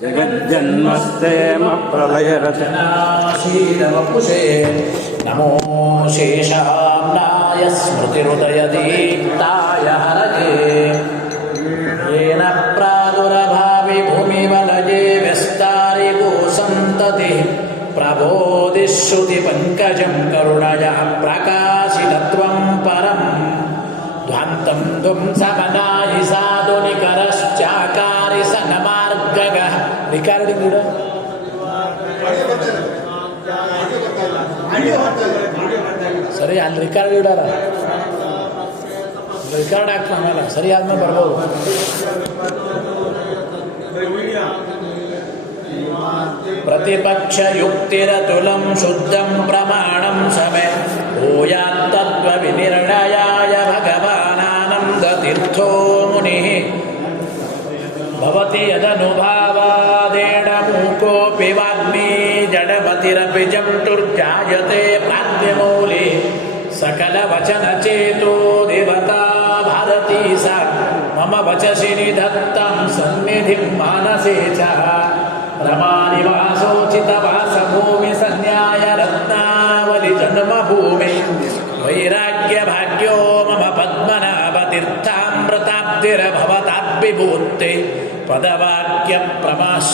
जगज्जन्मस्तेमप्रलयरचनाशीलवपुषे नमो शेषाम्नाय स्मृतिहृदयदीप्ताय हरये येन प्रादुर्भावि भूमिवलये विस्तारिगो सन्ततिः प्रबोधिश्रुतिपङ्कजं करुणया प्रकाशितत्वं परम् ध्वान्तं ध्वंसमनाहि साधुनिकरश्चाकारि सनमार्गगः ರಿಕಾರ್ಡಿಂಗ್ ಇಡ ಸರಿ ಅಲ್ಲಿ ರಿಕಾರ್ಡ್ ಇಡಲ್ಲ ರಿಕಾರ್ಡ್ ಆಗ್ತಾ ಆಮೇಲೆ ಸರಿ ಆದ್ಮೇಲೆ ಬರ್ಬೋದು प्रतिपक्षयुक्तिरतुलं शुद्धं प्रमाणं समे भूयात्तत्त्वविनिर्णयाय भगवानानन्दतीर्थो मुनिः भवति यदनुभावादेन मूकोऽपि वाग्मी जडमतिरपि जन्तुर्जायते प्राज्ञमौले सकलवचनचेतो देवता भारती सा मम वचसि निधत्तं सन्निधिं मानसे च रमानिवासोचितवासभूमि सन्न्याय रत्नावलि जन्मभूमि वैराग्यभाग्यो मम पद्मनाभतीर्थामृताब्धिरभवताद्विभूते पदवाक्यप्रमाश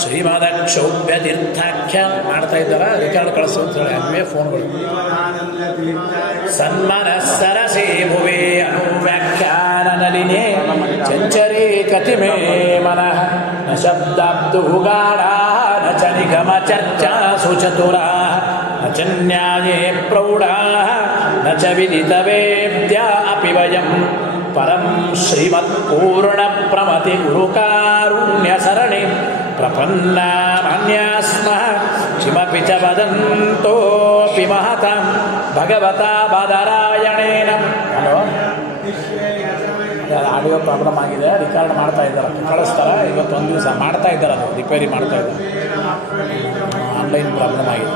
ಶ್ರೀಮದಕ್ಷೋಭ್ಯತೀರ್ಥಾಖ್ಯ ಮಾಡ್ತಾ ಇದ್ದಾರ ರಿಕಾರ್ಡ್ ಕಳಿಸು ಅಂತ ಹೇಳಿ ಅನ್ವೇ ಫೋನ್ಗಳು ಸನ್ಮನಸ್ಸರಸೇ ಭುವೇ ಅನುವ್ಯಾಖ್ಯಾನನಲಿನೇ ಚಂಚರೇ ಕತಿಮೇ ಮನಃ ನ ಶಬ್ದಾಬ್ದುಗಾಢಾಃ ನ ಚ ನಿಗಮ ಚರ್ಚಾಸು ಚತುರಾಃ ನ ಚ ನ್ಯಾಯೇ ಪ್ರೌಢಾಃ ನ ಚ ವಿದಿತವೇದ್ಯಾ ಅಪಿ ವಯಂ ಪರಂ ಶ್ರೀಮತ್ಪೂರ್ಣಪ್ರಮತಿ ಗುರುಕಾರುಣ್ಯಸರಣಿ ಪ್ರಪನ್ನಾಮನ್ಯಾಸ್ಮಃ ಕಿಮಪಿ ಚ ವದಂತೋಪಿ ಮಹತಾಂ ಭಗವತಾ ಬಾದರಾಯಣೇನ. ಹಲೋ, ಆಡಿಯೋ ಪ್ರಾಬ್ಲಮ್ ಆಗಿದೆ, ರಿಕಾರ್ಡ್ ಮಾಡ್ತಾ ಇದ್ದಾರೆ, ಕಳಿಸ್ತಾರೆ. ಇವತ್ತೊಂದು ದಿವಸ ಮಾಡ್ತಾ ಇದ್ದಾರೆ, ಅದು ರಿಪೇರಿ ಮಾಡ್ತಾ ಇದ್ದಾರೆ, ಆನ್ಲೈನ್ ಪ್ರಾಬ್ಲಮ್ ಆಗಿದೆ.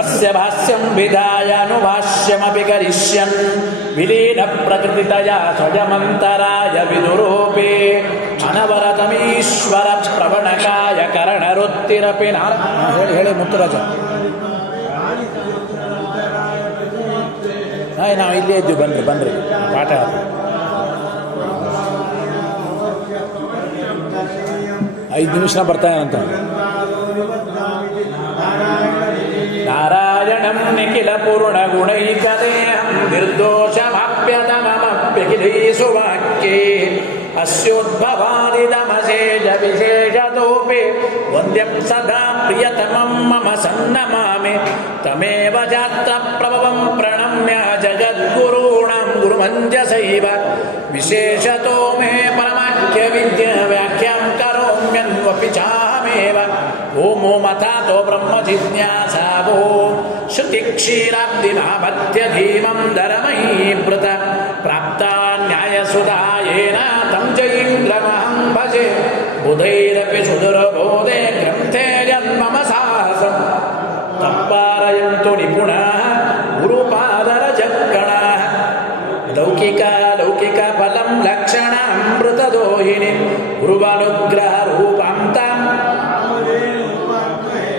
ಅಸ್ಯ ಭಾಷ್ಯಂ ವಿಧಾಯ ಅನುಭಾಷ್ಯಮಪಿ ಕರಿಷ್ಯನ್ ವಿಲೀನ ಪ್ರಕೃತಿತಯಾ ಸ್ವಯಮಂತರಾಯ ವಿದುರೂಪೇ ಅನವರತಮೀಶ್ವರ ಪ್ರವಣಕಾಯ ಕರಣರುತ್ತಿರಪಿ ಹೇಳಿ ಮುತ್ತುರಾಜ. ನಾವು ಇಲ್ಲೇ ಇದ್ದೀವಿ, ಬನ್ರಿ ಪಾಠ. ಐದು ನಿಮಿಷ ಬರ್ತಾಯಂತ. ನಾರಾಯಣಂ ನಿಖಿಲ ಪೂರ್ಣ ಗುಣೈಕದೇಹಂ ನಿರ್ದೋಷಮಾಪ್ಯತಮಮಪ್ಯಖಿಲೇಷು ವಾಕ್ಯೇ ಅಸ್ಯೋದ್ಭವಾದಿದಮಶೇಷ ವಿಶೇಷತೋಪಿ ವಂದ್ಯಂ ಸದಾ ಪ್ರಿಯತಮಂ ಮಮ ಸನ್ನಮಾಮಿ ತಮೇವ ಜಾತ ಪ್ರಭವಂ ಪ್ರಣಮ್ಯ ಜಗದ್ಗುರುಣಾಂ ಗುರುಮಂಜಸೈವ ವಿಶೇಷತೋ ಮೇ ಪರಮಾಖ್ಯ ವಿದ್ಯಾ ವ್ಯಾಖ್ಯಾಂ ಕರೋಮ್ಯನ್ವಪಿ ಚಾಹಮೇವ. ಓಂ ಮಥಾತೋ ಬ್ರಹ್ಮ ಜಿಜ್ಞಾಸಾ ಓಂ ಶ್ರುತಿ ಕ್ಷೀರಾಬ್ಧಿನಾಮಧ್ಯಧೀಮಂ ಧರಮಹೀಭೃತ ಪ್ರಾಪ್ತ ನ್ಯಾಯಸುಧಾಯೇನ ತಂ ಜೈಂದ್ರಮಹಂ ಭಜೆ ಬುಧೈರಪಿ ಸುದುರ್ಬೋಧೆ ಗ್ರಂಥೆ ಜನ್ಮಮ ಸಾಹಸಂ ತಪ್ಪಾರಯಂತು ನಿಪುಣಾಃ ಗುರುಪಾದರಜಕ್ಕಣಾಃ ಲೌಕಿಕ ಫಲಂ ಲಕ್ಷಣಾಮೃತದೋಹಿನಿ ಗುರುವನುಗ್ರಹ ರೂಪಾಂ ತಾಂ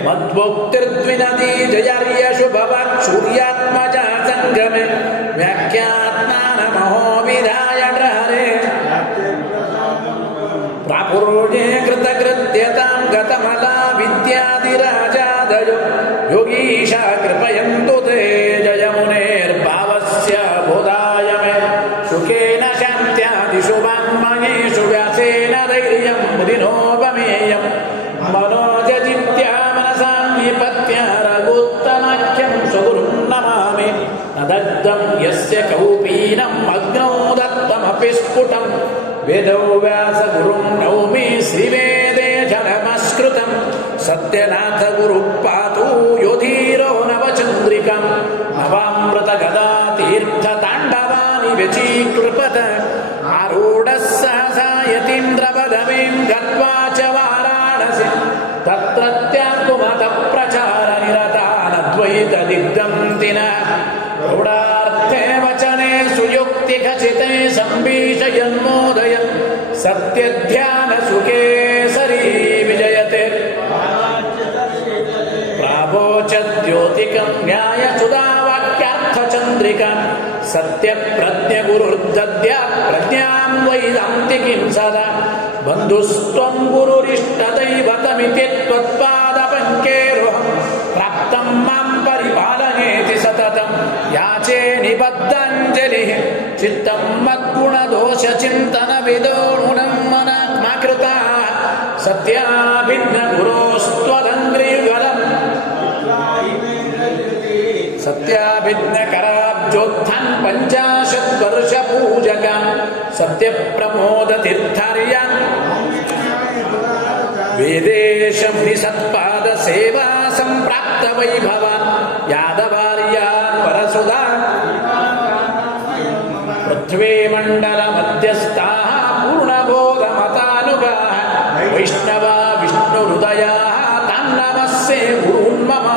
ಮದ್ಭೋಕ್ತಿರ್ದ್ವಿನದಿ ಜಯರ್ಯ ಶುಭವಾಕ್ ಸೂರ್ಯಾತ್ಮಜ ಸಂಗಮೆ ವ್ಯಾಖ್ಯಾತ್ಮಾನ ಮಹೋವಿಧಾಯ ಹರೇ ಪ್ರಾಪುರ್ಯೇ ಕೃತಕೃತ್ಯತಾಂ ಗತಮಲಾ ವಿದ್ಯಾದಿರಾಜಾದಯೋ ಯೋಗೀಶ ಕೃಪಯಂತು ತೇ ಜಯ ಮುನೇರ್ಭಾವಸ್ಯ ಬೋಧಾಯ ಮೇ ಸುಖೇನ ಶಾಂತ್ಯಾದಿಷು ವಾङ्ಮಯೇಷು ವ್ಯಾಸೇನ ಧೈರ್ಯಂ ಮುದಿನೋಪಮೇಯಂ ಮನೋಜಜಿತ್ಯ ಮನಸಾನ್ನಿಪತ್ಯ ರಘುತ್ತಮಾಖ್ಯಂ ಸ್ವಗುರುಂ ನಮಾಮಿ ನದಗ್ಧಂ ಯಸ್ಯ ಕೌಪೀನಂ ಅಗ್ನೌ ದತ್ತಮಪಿ ಸ್ಫುಟಂ ವೇದೋ ವ್ಯಾಸ ಗುರುಂ ನೌಮಿ ಶ್ರೀವೇದೇ ಜಲಮಸ್ಕೃತಂ ಸತ್ಯನಾಥ ಗುರು ಪಾತು ಯೋಧೀರೋ ನವಚಂದ್ರಿಕಂ ನವಾಮೃತ ಗದಾ ತೀರ್ಥ ತಾಂಡವಾನಿ ವ್ಯಚೀಕೃಪತ ಆರೂಢ ಸಹಸಾ ಯತೀಂದ್ರ ಪದವೀಂ ಗತ್ವಾ ಚ ವಾರಾಣಸಿ ತತ್ರತ್ಯಾಕುಮತ ಪ್ರಚಾರ ನಿರತಾನದ್ವೈತ ದಿಗ್ಧಂತಿನ ಪ್ರೌಢಾರ್ಥೇ ವಚನೆ ಸುಯುಕ್ತಿ ಖಚಿತೆ ಸ ಶಂಬೀಶಯನ್ಮೋದಯನ್ ಸತ್ಯಧ್ಯಾನ ಸುಖೇಸರಿ ವಿಜಯತೆ ಪ್ರಾವೋಚದ್ಯೋತಿಕಂ ನ್ಯಾಯ ಸುಧಾವಾಕ್ಯಾರ್ಥ ಚಂದ್ರಿಕಾ ಸತ್ಯ ಪ್ರಜ್ಞೆ ಗುರುರ್ದದ್ಯ ಪ್ರಜ್ಞಾಂ ವೈದಾಂತಿ ಕಿಂ ಸದಾ ಬಂಧುಸ್ತ್ವಂ ಗುರುರಿಷ್ಟ ದೈವತಮಿತಿ ತ್ವತ್ಪಾದ ಪಂಕೇರುಹಂ ಪ್ರಾಪ್ತಂ ಮಾಂ ಪರಿಪಾಲನೇತಿ ಸತತಂ ಯಾಚೇ ನಿಬದ್ಧಾಂಜಲಿ ಚಿತ್ತಂ ಮದ್ಗುಣದೋಷ ಚಿಂತನ ವಿದೋಣುನಂ ಮನಾತ್ಮಕೃತ ಸತ್ಯಾಭಿಜ್ಞ ಗುರೋಸ್ತ್ವದಂಗ್ರಿಯುಗಲಂ ಸತ್ಯಾಭಿಜ್ಞ ಕರಾಬ್ಜೋತ್ಥಾನ್ ಪಂಚಾಶತ್ ವರ್ಷ ಪೂಜಕ ಸತ್ಯ ಪ್ರಮೋದ ತೀರ್ಥಾರ್ಯಾನ್ ವೇದೇಶ ಮುನಿ ಸತ್ಪಾದ ಸೇವಾ ಸಂಪ್ರಾಪ್ತ ವೈಭವಾನ್ ಯಾದವಾರ್ಯಾನ್ ವರಸುಧಾ ಪೃಥ್ವೀ ಮಂಡಲ ಮಧ್ಯಸ್ಥಾಃ ಪೂರ್ಣಬೋಧ ಮತಾನುಗಾಃ ವೈಷ್ಣವ ವಿಷ್ಣು ಹೃದಯಾಃ ತಾನ್ನಮಸ್ಸೆ ಗುರುನ್ ಮಮ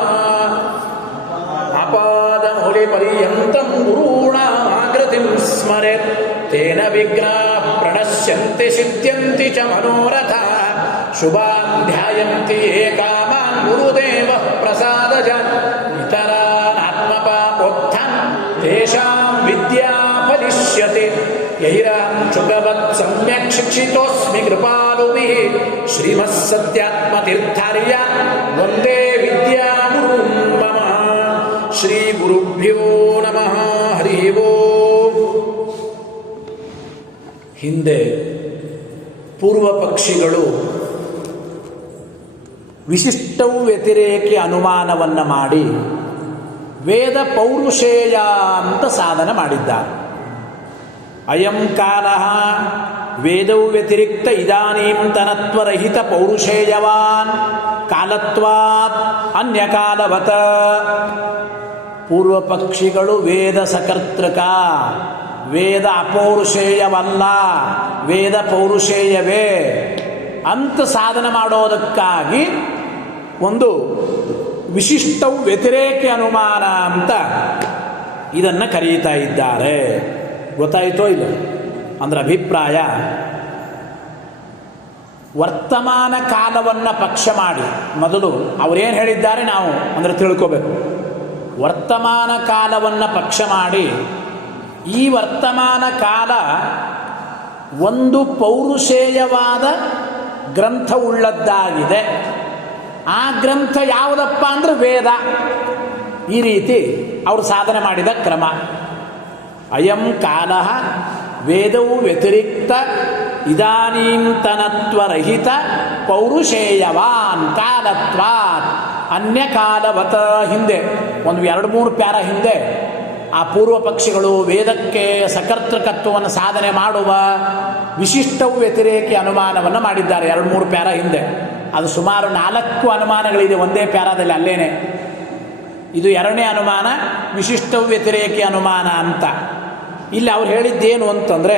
ಅಪಾದಮೌಲಿ ಪರ್ಯಂತಂ ಗುರುಣಾಮಾಕೃತಿಂ ಸ್ಮರೆತ್ ತೇನ ವಿಘ್ನಾಃ ಪ್ರಣಶ್ಯಂತಿ ಸಿದ್ಧ್ಯಂತಿ ಚ ಮನೋರಥಾಃ ಶುಭಾನ್ ಧ್ಯಾಯಂತಿ ಏಕಾಮಾನ್ ಗುರುದೇವಃ ಪ್ರಸಾದಜಾನ್ ಇತರಾನ್ ಆತ್ಮಪಾಪೋತ್ಥಾನ್ ತೇಷಾಂ ವಿದ್ಯಾ ಫಲಿಷ್ಯತೆ ಯೈರಾಂ ಶುಭವತ್ ಸಮ್ಯಕ್ ಶಿಕ್ಷಿತೋಸ್ಮಿ ಕೃಪಾಲುಭಿಃ ಶ್ರೀಮತ್ ಸತ್ಯಾತ್ಮತೀರ್ಥಾರ್ಯಾನ್ ವಂದೇ ವಿದ್ಯಾಗುರುಂ ಮಮ ಶ್ರೀ ಗುರುಭ್ಯೋ ನಮಃ ಹರಿ ಓಂ. ಹಿಂದೆ ಪೂರ್ವ ಪಕ್ಷಿಗಳು ವಿಶಿಷ್ಟವು ವ್ಯತಿರೇಕಿ ಅನುಮಾನವನ್ನು ಮಾಡಿ ವೇದ ಪೌರುಷೇಯ ಅಂತ ಸಾಧನ ಮಾಡಿದ್ದಾರೆ. ಅಯಂ ಕಾಲ ವೇದವು ವ್ಯತಿರಿಕ್ತ ಇದಾನೀಂ ತನತ್ವರಹಿತ ಪೌರುಷೇಯವಾನ್ ಕಾಲತ್ವಾತ್ ಅನ್ಯಕಾಲವತ. ಪೂರ್ವ ಪಕ್ಷಿಗಳು ವೇದ ಸಕರ್ತೃಕ, ವೇದ ಅಪೌರುಷೇಯವಲ್ಲ, ವೇದ ಪೌರುಷೇಯವೇ ಅಂತ ಸಾಧನೆ ಮಾಡೋದಕ್ಕಾಗಿ ಒಂದು ವಿಶಿಷ್ಟವು ವ್ಯತಿರೇಕಿ ಅನುಮಾನ ಅಂತ ಇದನ್ನು ಕರೀತಾ ಇದ್ದಾರೆ. ಗೊತ್ತಾಯಿತೋ ಇಲ್ಲ? ಅಂದ್ರೆ ಅಭಿಪ್ರಾಯ, ವರ್ತಮಾನ ಕಾಲವನ್ನು ಪಕ್ಷ ಮಾಡಿ ಮೊದಲು ಅವರೇನು ಹೇಳಿದ್ದಾರೆ ನಾವು ಅಂದರೆ ತಿಳ್ಕೋಬೇಕು. ವರ್ತಮಾನ ಕಾಲವನ್ನು ಪಕ್ಷ ಮಾಡಿ ಈ ವರ್ತಮಾನ ಕಾಲ ಒಂದು ಪೌರುಷೇಯವಾದ ಗ್ರಂಥವುಳ್ಳದ್ದಾಗಿದೆ. ಆ ಗ್ರಂಥ ಯಾವುದಪ್ಪ ಅಂದರೆ ವೇದ. ಈ ರೀತಿ ಅವರು ಸಾಧನೆ ಮಾಡಿದ ಕ್ರಮ. ಅಯಂ ಕಾಲ ವೇದವು ವ್ಯತಿರಿಕ್ತ ಇದಾನೀಂತನತ್ವರಹಿತ ಪೌರುಷೇಯವಾನ್ ಕಾಲತ್ವಾತ್ ಅನ್ಯಕಾಲವತ. ಹಿಂದೆ ಒಂದು 2-3 ಪ್ಯಾರ ಹಿಂದೆ ಆ ಪೂರ್ವ ಪಕ್ಷಿಗಳು ವೇದಕ್ಕೆ ಸಕರ್ತೃಕತ್ವವನ್ನು ಸಾಧನೆ ಮಾಡುವ ವಿಶಿಷ್ಟವು ವ್ಯತಿರೇಕಿ ಅನುಮಾನವನ್ನು ಮಾಡಿದ್ದಾರೆ. 2-3 ಪ್ಯಾರ ಹಿಂದೆ. ಅದು ಸುಮಾರು 4 ಅನುಮಾನಗಳಿದೆ ಒಂದೇ ಪ್ಯಾರಾದಲ್ಲಿ, ಅಲ್ಲೇನೆ. ಇದು 2ನೇ ಅನುಮಾನ, ವಿಶಿಷ್ಟವು ವ್ಯತಿರೇಕಿ ಅನುಮಾನ ಅಂತ. ಇಲ್ಲಿ ಅವ್ರು ಹೇಳಿದ್ದೇನು ಅಂತಂದರೆ,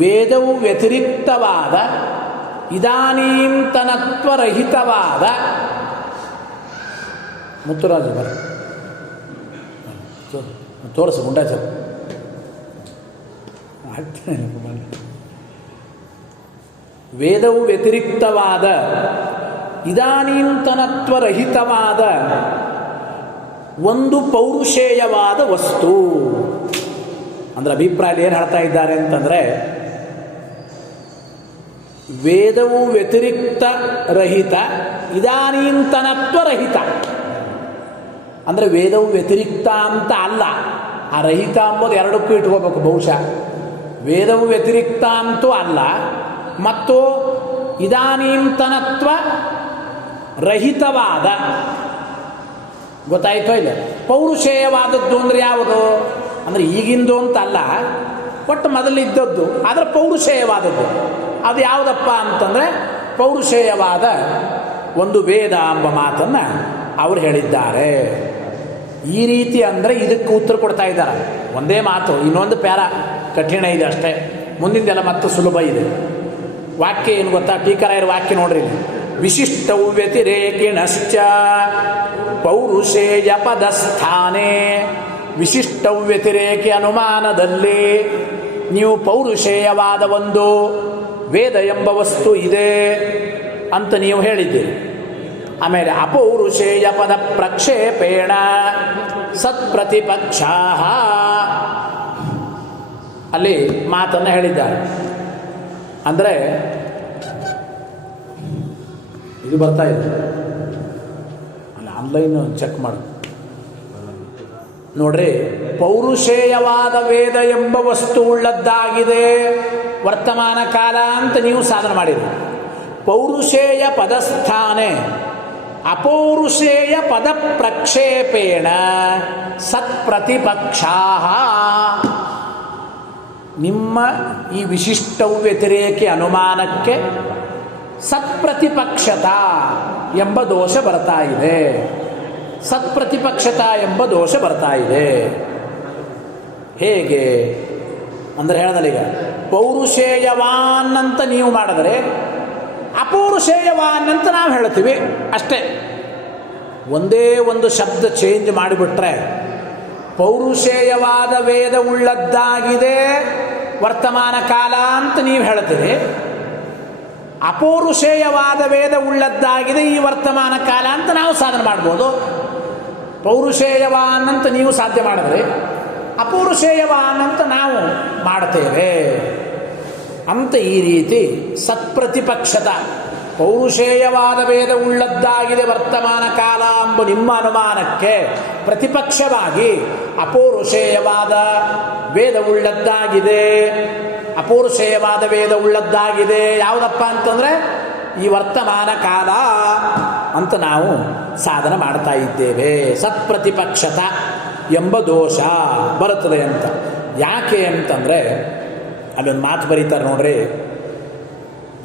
ವೇದವು ವ್ಯತಿರಿಕ್ತವಾದ ಇದಾನೀಂತನತ್ವರಹಿತವಾದ ಮುತ್ತುರಾಜು ಬರ ತೋರಿಸು ಗುಂಡಾಚ ವೇದವು ವ್ಯತಿರಿಕ್ತವಾದ ಇದಾನೀಂತನತ್ವರಹಿತವಾದ ಒಂದು ಪೌರುಷೇಯವಾದ ವಸ್ತು. ಅಂದರೆ ಅಭಿಪ್ರಾಯ ಏನು ಹೇಳ್ತಾ ಇದ್ದಾರೆ ಅಂತಂದರೆ, ವೇದವು ವ್ಯತಿರಿಕ್ತ ರಹಿತ ಇದಾನೀಂತನತ್ವರಹಿತ. ಅಂದರೆ ವೇದವು ವ್ಯತಿರಿಕ್ತ ಅಂತ ಅಲ್ಲ, ಆ ರಹಿತ ಅಂಬೋದು 2ಕ್ಕೂ ಇಟ್ಕೋಬೇಕು ಬಹುಶಃ. ವೇದವು ವ್ಯತಿರಿಕ್ತ ಅಂತೂ ಅಲ್ಲ, ಮತ್ತು ಇದಾನೀಂತನತ್ವ ರಹಿತವಾದ. ಗೊತ್ತಾಯ್ತೋ ಇಲ್ಲ? ಪೌರುಷೇಯವಾದದ್ದು ಅಂದರೆ ಯಾವುದು ಅಂದರೆ ಈಗಿಂದು ಅಂತ ಅಲ್ಲ, ಒಟ್ಟು ಮೊದಲಿದ್ದದ್ದು, ಆದರೆ ಪೌರುಷೇಯವಾದದ್ದು. ಅದು ಯಾವುದಪ್ಪ ಅಂತಂದರೆ ಪೌರುಷೇಯವಾದ ಒಂದು ವೇದ ಎಂಬ ಮಾತನ್ನು ಅವರು ಹೇಳಿದ್ದಾರೆ. ಈ ರೀತಿ ಅಂದರೆ ಇದಕ್ಕೆ ಉತ್ತರ ಕೊಡ್ತಾ ಇದ್ದಾರೆ. ಒಂದೇ ಮಾತು, ಇನ್ನೊಂದು ಪ್ಯಾರ ಕಠಿಣ ಇದೆ ಅಷ್ಟೇ, ಮುಂದಿಂದೆಲ್ಲ ಮತ್ತು ಸುಲಭ ಇದೆ. ವಾಕ್ಯ ಏನು ಗೊತ್ತಾ? ಟೀಕರಾಯರ ವಾಕ್ಯ ನೋಡ್ರಿ. ವಿಶಿಷ್ಟವು ವ್ಯತಿರೇಕಿಣಶ್ಚ ಪೌರುಷೇಯ ಪದಸ್ಥಾನೇ. ವಿಶಿಷ್ಟವು ವ್ಯತಿರೇಕಿ ಅನುಮಾನದಲ್ಲಿ ನೀವು ಪೌರುಷೇಯವಾದ ಒಂದು ವೇದ ಎಂಬ ವಸ್ತು ಇದೆ ಅಂತ ನೀವು ಹೇಳಿದ್ದೀರಿ. ಆಮೇಲೆ ಅಪೌರುಷೇಯ ಪದ ಪ್ರಕ್ಷೇಪೇಣ ಸತ್ಪ್ರತಿಪಕ್ಷಾ ಅಲ್ಲಿ ಮಾತನ್ನು ಹೇಳಿದ್ದಾರೆ. ಅಂದರೆ ಇದು ಬರ್ತಾ ಇದೆ ಅಲ್ಲ, ಆನ್ಲೈನ್ ಚೆಕ್ ಮಾಡು ನೋಡ್ರಿ. ಪೌರುಷೇಯವಾದ ವೇದ ಎಂಬ ವಸ್ತು ಉಳ್ಳದ್ದಾಗಿದೆ ವರ್ತಮಾನ ಕಾಲ ಅಂತ ನೀವು ಸಾಧನೆ ಮಾಡಿರಿ. ಪೌರುಷೇಯ ಪದಸ್ಥಾನೆ ಅಪೌರುಷೇಯ ಪದ ಪ್ರಕ್ಷೇಪೇಣ ಸತ್ಪ್ರತಿಪಕ್ಷಾ ನಿಮ್ಮ ಈ ವಿಶಿಷ್ಟವು ವ್ಯತಿರೇಕಿ ಅನುಮಾನಕ್ಕೆ ಸತ್ಪ್ರತಿಪಕ್ಷತಾ ಎಂಬ ದೋಷ ಬರ್ತಾ ಇದೆ. ಸತ್ಪ್ರತಿಪಕ್ಷತಾ ಎಂಬ ದೋಷ ಬರ್ತಾ ಇದೆ. ಹೇಗೆ ಅಂದರೆ ಹೇಳದಲ್ಲ, ಈಗ ಪೌರುಷೇಯವಾನ್ ಅಂತ ನೀವು ಮಾಡಿದರೆ ಅಪೌರುಷೇಯವಾನ್ ಅಂತ ನಾವು ಹೇಳ್ತೀವಿ ಅಷ್ಟೇ. ಒಂದೇ ಒಂದು ಶಬ್ದ ಚೇಂಜ್ ಮಾಡಿಬಿಟ್ರೆ ಪೌರುಷೇಯವಾದ ವೇದ ಉಳ್ಳದ್ದಾಗಿದೆ ವರ್ತಮಾನ ಕಾಲ ಅಂತ ನೀವು ಹೇಳ್ತೀರಿ, ಅಪೌರುಷೇಯವಾದ ವೇದ ಉಳ್ಳದ್ದಾಗಿದೆ ಈ ವರ್ತಮಾನ ಕಾಲ ಅಂತ ನಾವು ಸಾಧನೆ ಮಾಡ್ಬೋದು. ಪೌರುಷೇಯವಾನ್ ಅಂತ ನೀವು ಸಾಧ್ಯ ಮಾಡಿದ್ರೆ ಅಪೌರುಷೇಯವಾನ್ ಅಂತ ನಾವು ಮಾಡ್ತೇವೆ ಅಂತ ಈ ರೀತಿ ಸತ್ಪ್ರತಿಪಕ್ಷತ ಪೌರುಷೇಯವಾದ ವೇದ ಉಳ್ಳದ್ದಾಗಿದೆ ವರ್ತಮಾನ ಕಾಲ ಎಂಬ ನಿಮ್ಮ ಅನುಮಾನಕ್ಕೆ ಪ್ರತಿಪಕ್ಷವಾಗಿ ಅಪೌರುಷೇಯವಾದ ವೇದ ಉಳ್ಳದ್ದಾಗಿದೆ. ಅಪೌರುಷೇಯವಾದ ವೇದ ಉಳ್ಳದ್ದಾಗಿದೆ ಯಾವುದಪ್ಪ ಅಂತಂದರೆ ಈ ವರ್ತಮಾನ ಕಾಲ ಅಂತ ನಾವು ಸಾಧನೆ ಮಾಡ್ತಾ ಇದ್ದೇವೆ. ಸತ್ಪ್ರತಿಪಕ್ಷತ ಎಂಬ ದೋಷ ಬರುತ್ತದೆ ಅಂತ. ಯಾಕೆ ಅಂತಂದರೆ ಅಲ್ಲೊಂದು ಮಾತು ಬರೀತಾರೆ ನೋಡ್ರಿ.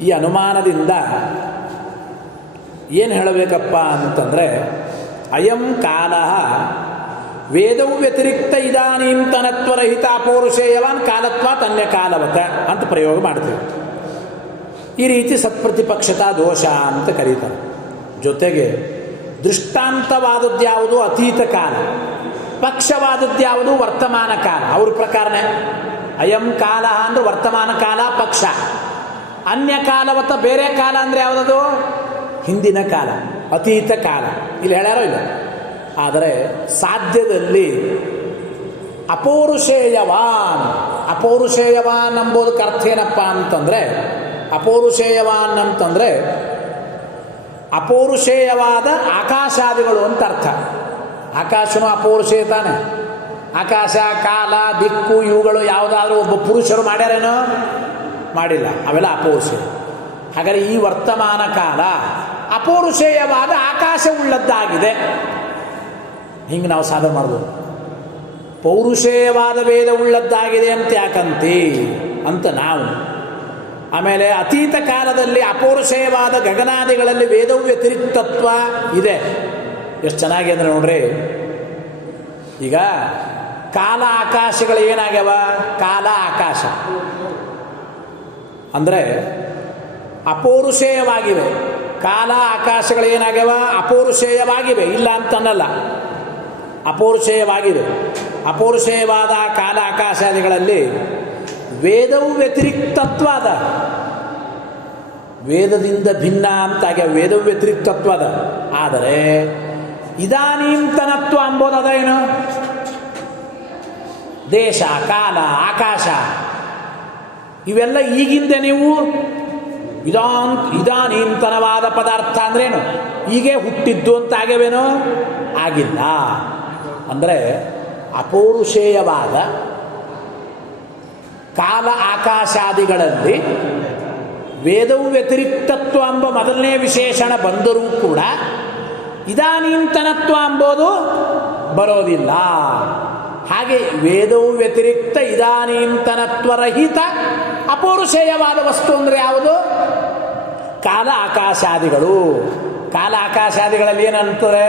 ಈ ಅನುಮಾನದಿಂದ ಏನು ಹೇಳಬೇಕಪ್ಪ ಅಂತಂದರೆ ಅಯಂ ಕಾಲ ವೇದವು ವ್ಯತಿರಿಕ್ತ ಇದಾನೀಂತನತ್ವರಹಿತ ಅಪೌರುಷೇಯವಾನ್ ಕಾಲತ್ವಾತ್ ಅನ್ಯ ಕಾಲವತ ಅಂತ ಪ್ರಯೋಗ ಮಾಡ್ತೀವಿ. ಈ ರೀತಿ ಸತ್ಪ್ರತಿಪಕ್ಷತಾ ದೋಷ ಅಂತ ಕರೀತಾರೆ. ಜೊತೆಗೆ ದೃಷ್ಟಾಂತವಾದದ್ದು ಯಾವುದು ಅತೀತ ಕಾಲ, ಪಕ್ಷವಾದದ್ದು ವರ್ತಮಾನ ಕಾಲ. ಅವ್ರ ಪ್ರಕಾರನೇ ಅಯಂ ಕಾಲ ಅಂದ್ರೆ ವರ್ತಮಾನ ಕಾಲ ಪಕ್ಷ, ಅನ್ಯ ಕಾಲವತ್ತ ಬೇರೆ ಕಾಲ ಅಂದರೆ ಯಾವುದದು ಹಿಂದಿನ ಕಾಲ, ಅತೀತ ಕಾಲ. ಇಲ್ಲಿ ಹೇಳ್ಯಾರೋ ಇಲ್ಲ. ಆದರೆ ಸಾಧ್ಯದಲ್ಲಿ ಅಪೌರುಷೇಯವಾನ್ ಎಂಬುದಕ್ಕೆ ಅರ್ಥ ಏನಪ್ಪ ಅಂತಂದರೆ ಅಪೌರುಷೇಯವಾನ್ ಅಂತಂದರೆ ಅಪೌರುಷೇಯವಾದ ಆಕಾಶಾದಿಗಳು ಅಂತ ಅರ್ಥ. ಆಕಾಶನೂ ಅಪೌರುಷೇಯ ತಾನೆ. ಆಕಾಶ, ಕಾಲ, ದಿಕ್ಕು ಇವುಗಳು ಯಾವುದಾದ್ರೂ ಒಬ್ಬ ಪುರುಷರು ಮಾಡ್ಯಾರೇನೋ? ಮಾಡಿಲ್ಲ. ಅವೆಲ್ಲ ಅಪೌರುಷೇಯ. ಹಾಗಾದರೆ ಈ ವರ್ತಮಾನ ಕಾಲ ಅಪೌರುಷೇಯವಾದ ಆಕಾಶ ಉಳ್ಳದ್ದಾಗಿದೆ. ಹಿಂಗೆ ನಾವು ಸಾಧನೆ ಮಾಡ್ಬೋದು. ಪೌರುಷೇಯವಾದ ವೇದ ಉಳ್ಳದ್ದಾಗಿದೆ ಅಂತ ಯಾಕಂತಿ ಅಂತ ನಾವು. ಆಮೇಲೆ ಅತೀತ ಕಾಲದಲ್ಲಿ ಅಪೌರುಷೇಯವಾದ ಗಗನಾದಿಗಳಲ್ಲಿ ವೇದವು ವ್ಯತಿರಿಕ್ತತ್ವ ಇದೆ. ಎಷ್ಟು ಚೆನ್ನಾಗಿ ಅಂದರೆ ನೋಡ್ರಿ, ಈಗ ಕಾಲ ಆಕಾಶಗಳು ಏನಾಗ್ಯಾವ? ಕಾಲ ಆಕಾಶ ಅಂದರೆ ಅಪೌರುಷೇಯವಾಗಿವೆ. ಕಾಲ ಆಕಾಶಗಳು ಏನಾಗ್ಯಾವ? ಅಪೌರುಷೇಯವಾಗಿವೆ. ಇಲ್ಲ ಅಂತನ್ನಲ್ಲ, ಅಪೌರುಷೇಯವಾಗಿವೆ. ಅಪೌರುಷೇಯವಾದ ಕಾಲ ಆಕಾಶಾದಿಗಳಲ್ಲಿ ವೇದವು ವ್ಯತಿರಿಕ್ತತ್ವ ಅದ. ವೇದದಿಂದ ಭಿನ್ನ ಅಂತಾಗ್ಯಾವ. ವೇದವು ವ್ಯತಿರಿಕ್ತತ್ವ ಅದ. ಆದರೆ ಇದಾನೀಂತನತ್ವ ಅಂಬೋದದ ಏನು? ದೇಶ, ಕಾಲ, ಆಕಾಶ ಇವೆಲ್ಲ ಈಗಿಂದ ನೀವು ಇದಾನೀಂತನವಾದ ಪದಾರ್ಥ ಅಂದ್ರೇನು? ಹೀಗೆ ಹುಟ್ಟಿದ್ದು ಅಂತ ಆಗ್ಯವೇನೋ? ಆಗಿಲ್ಲ. ಅಂದರೆ ಅಪೌರುಷೇಯವಾದ ಕಾಲ ಆಕಾಶಾದಿಗಳಲ್ಲಿ ವೇದವು ವ್ಯತಿರಿಕ್ತತ್ವ ಎಂಬ ಮೊದಲನೇ ವಿಶೇಷಣ ಬಂದರೂ ಕೂಡ ಇದಾನೀಂತನತ್ವ ಎಂಬುದು ಬರೋದಿಲ್ಲ. ಹಾಗೆ ವೇದವು ವ್ಯತಿರಿಕ್ತ ಇದಾನೀಂತನತ್ವರಹಿತ ಅಪೌರುಷೇಯವಾದ ವಸ್ತು ಅಂದರೆ ಯಾವುದು? ಕಾಲ ಆಕಾಶಾದಿಗಳು. ಕಾಲ ಆಕಾಶಾದಿಗಳಲ್ಲಿ ಏನಂತಾರೆ?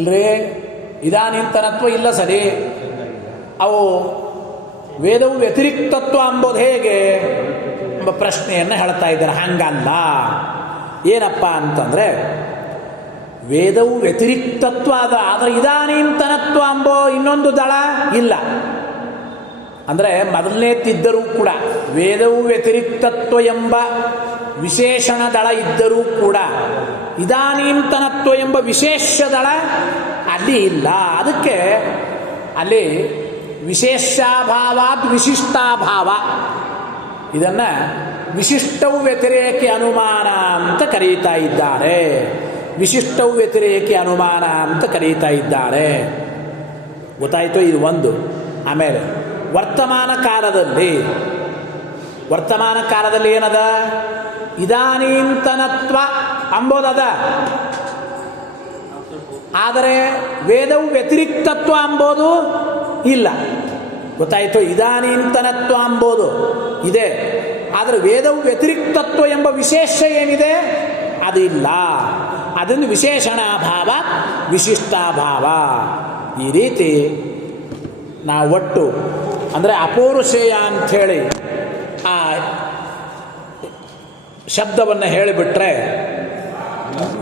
ಇಲ್ರಿ, ಇದಾನೀಂತನತ್ವ ಇಲ್ಲ ಸರಿ. ಅವು ವೇದವು ವ್ಯತಿರಿಕ್ತತ್ವ ಎಂಬುದು ಹೇಗೆ ಎಂಬ ಪ್ರಶ್ನೆಯನ್ನು ಹೇಳ್ತಾ ಇದ್ದಾರೆ. ಹಂಗಲ್ಲ. ಏನಪ್ಪ ಅಂತಂದರೆ ವೇದವು ವ್ಯತಿರಿಕ್ತತ್ವ ಅದ, ಆದರೆ ಇದಾನೀಂತನತ್ವ ಎಂಬೋ ಇನ್ನೊಂದು ದಳ ಇಲ್ಲ. ಅಂದರೆ ಮೊದಲನೇದಿದ್ದರೂ ಕೂಡ ವೇದವು ವ್ಯತಿರಿಕ್ತತ್ವ ಎಂಬ ವಿಶೇಷಣ ದಳ ಇದ್ದರೂ ಕೂಡ ಇದಾನೀಂತನತ್ವ ಎಂಬ ವಿಶೇಷ ದಳ ಅಲ್ಲಿ ಇಲ್ಲ. ಅದಕ್ಕೆ ಅಲ್ಲಿ ವಿಶೇಷಾಭಾವಾದ್ ವಿಶಿಷ್ಟಾಭಾವ, ಇದನ್ನು ವಿಶಿಷ್ಟವು ವ್ಯತಿರೇಕಿ ಅನುಮಾನ ಅಂತ ಕರೀತಾ ಇದ್ದಾರೆ. ವಿಶಿಷ್ಟವು ವ್ಯತಿರೇಕಿ ಅನುಮಾನ ಅಂತ ಕರೀತಾ ಇದ್ದಾರೆ. ಗೊತ್ತಾಯಿತು? ಇದು ಒಂದು. ಆಮೇಲೆ ವರ್ತಮಾನ ಕಾಲದಲ್ಲಿ ಏನದ? ಇದಾನೀಂತನತ್ವ ಅಂಬೋದದ. ಆದರೆ ವೇದವು ವ್ಯತಿರಿಕ್ತತ್ವ ಅಂಬೋದು ಇಲ್ಲ. ಗೊತ್ತಾಯಿತು? ಇದಾನೀಂತನತ್ವ ಅಂಬೋದು ಇದೆ, ಆದರೆ ವೇದವು ವ್ಯತಿರಿಕ್ತತ್ವ ಎಂಬ ವಿಶೇಷ ಏನಿದೆ ಅದು ಇಲ್ಲ. ಅದನ್ನು ವಿಶೇಷಣಾಭಾವ ವಿಶಿಷ್ಟಾಭಾವ. ಈ ರೀತಿ ನಾವು ಒಟ್ಟು ಅಂದರೆ ಅಪೌರುಷೇಯ ಅಂಥೇಳಿ ಆ ಶಬ್ದವನ್ನು ಹೇಳಿಬಿಟ್ರೆ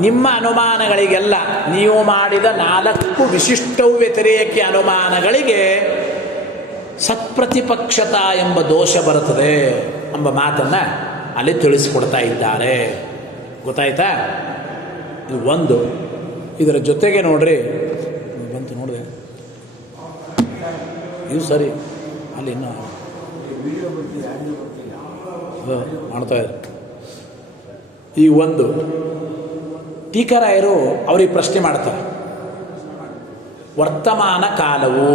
ನಿಮ್ಮ ಅನುಮಾನಗಳಿಗೆಲ್ಲ ನೀವು ಮಾಡಿದ 4 ವಿಶಿಷ್ಟವು ವ್ಯತಿರೇಕಿ ಅನುಮಾನಗಳಿಗೆ ಸತ್ಪ್ರತಿಪಕ್ಷತ ಎಂಬ ದೋಷ ಬರುತ್ತದೆ ಎಂಬ ಮಾತನ್ನು ಅಲ್ಲಿ ತಿಳಿಸ್ಕೊಡ್ತಾ ಇದ್ದಾರೆ. ಗೊತ್ತಾಯ್ತಾ? ಇದು ಒಂದು. ಇದರ ಜೊತೆಗೆ ನೋಡ್ರಿ, ಬಂತು ನೋಡಿದೆ, ಇದು ಸರಿ, ಅಲ್ಲಿ ಇನ್ನೂ ಮಾಡ್ತಾ ಇದ್ದಾರೆ. ಈ ಒಂದು ಟೀಕರಾಯರು ಅವ್ರಿಗೆ ಪ್ರಶ್ನೆ ಮಾಡ್ತಾರೆ. ವರ್ತಮಾನ ಕಾಲವು